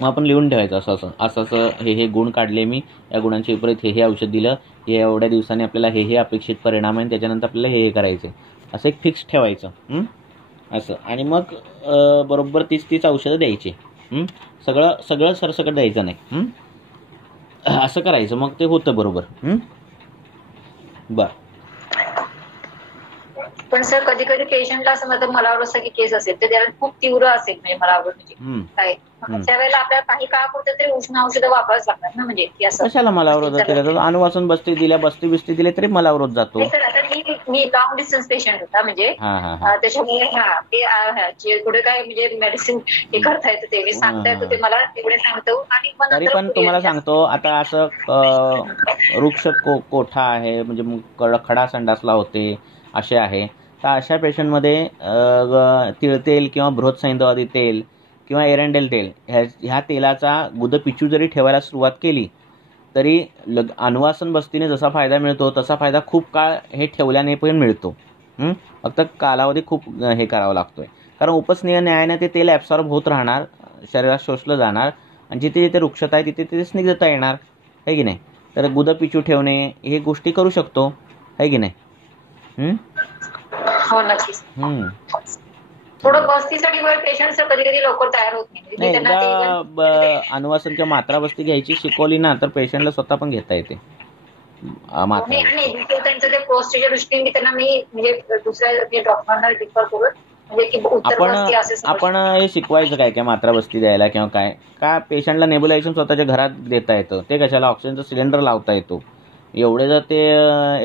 मग आपण लिहून ठेवायचं असं हे गुण काढले मी, या गुणांच्या विपरीत हे औषध दिलं, हे एवढ्या दिवसांनी आपल्याला हे अपेक्षित परिणाम आहे, त्याच्यानंतर आपल्याला हे करायचं आहे, असं एक फिक्स ठेवायचं असं. आणि मग बरोबर तीच औषधं द्यायची. सगळं सरसकट द्यायचं नाही, असं करायचं. मग ते होतं बरोबर. बरं. पण सर कधी कधी पेशंटला असं मतलब मलावरोसाची केस असेल तर त्याला खूप तीव्र असेल म्हणजे मलावर म्हणजे काय त्यावेळेला आपल्याला काही काळापुरतं तरी उष्ण औषधं वापरावच लागतात ना म्हणजे कशाला मलावरोध जाते अनुवासन बस्ती बिस्ती दिले तरी मलावरोध जातो. सर आता मी लॉंग डिस्टन्स पेशंट होता म्हणजे त्याच्यामुळे जे पुढे काय म्हणजे मेडिसिन हे करता येतं ते मी सांगता येतं ते मला तेवढे सांगतो आणि तरी पण तुम्हाला सांगतो आता असं वृक्ष कोठा आहे म्हणजे खडा संडासला होते असे आहे तर अशा पेशंटमध्ये तिळतेल किंवा बृहत्सैंधवादी तेल किंवा एरंडेल तेल ह्या तेलाचा गुदपिचू जरी ठेवायला सुरुवात केली तरी अनुवासन बस्तीने जसा फायदा मिळतो तसा फायदा खूप काळ हे ठेवल्याने पण मिळतो. फक्त कालावधी खूप हे करावा लागतोय कारण उपस्नीय न्यायाने ते तेल ॲब्सॉर्ब होत राहणार, शरीरात शोषलं जाणार आणि जिथे जिथे वृक्षता आहे तिथे तिथे स्निग्धता येणार आहे की नाही. तर गुदपिचू ठेवणे हे गोष्टी करू शकतो आहे की नाही. हो नक्कीच. थोडं बस्तीसाठी पेशंट कधी कधी लवकर तयार होत नाही. एकदा अनुवासन किंवा मात्रा बस्ती घ्यायची शिकवली ना तर पेशंटला स्वतः पण घेता येते. आणि त्यांचं ते पोस्टच्या दृष्टीने त्यांना मी म्हणजे दुसऱ्या डॉक्टरांना रिफर करून आपण हे शिकवायचं काय काय मात्रा बस्ती द्यायला किंवा काय पेशंटला नेबुलायझेशन स्वतःच्या घरात देता येतं ते कशाला ऑक्सिजनचा सिलेंडर लावता येतो. एवढे जर ते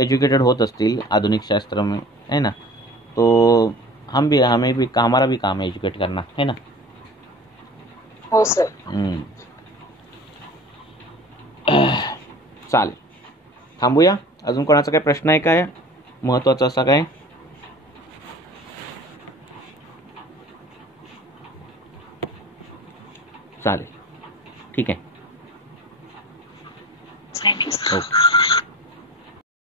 एज्युकेटेड होत असतील आधुनिक शास्त्र में है ना तो हमारा भी काम है एजुकेट करना है ना. हो सर. चालेल थांबूया. अजून कोणाचा काय प्रश्न आहे काय महत्वाचा असा काय. चालेल ठीक आहे. थँक्यू. ओके.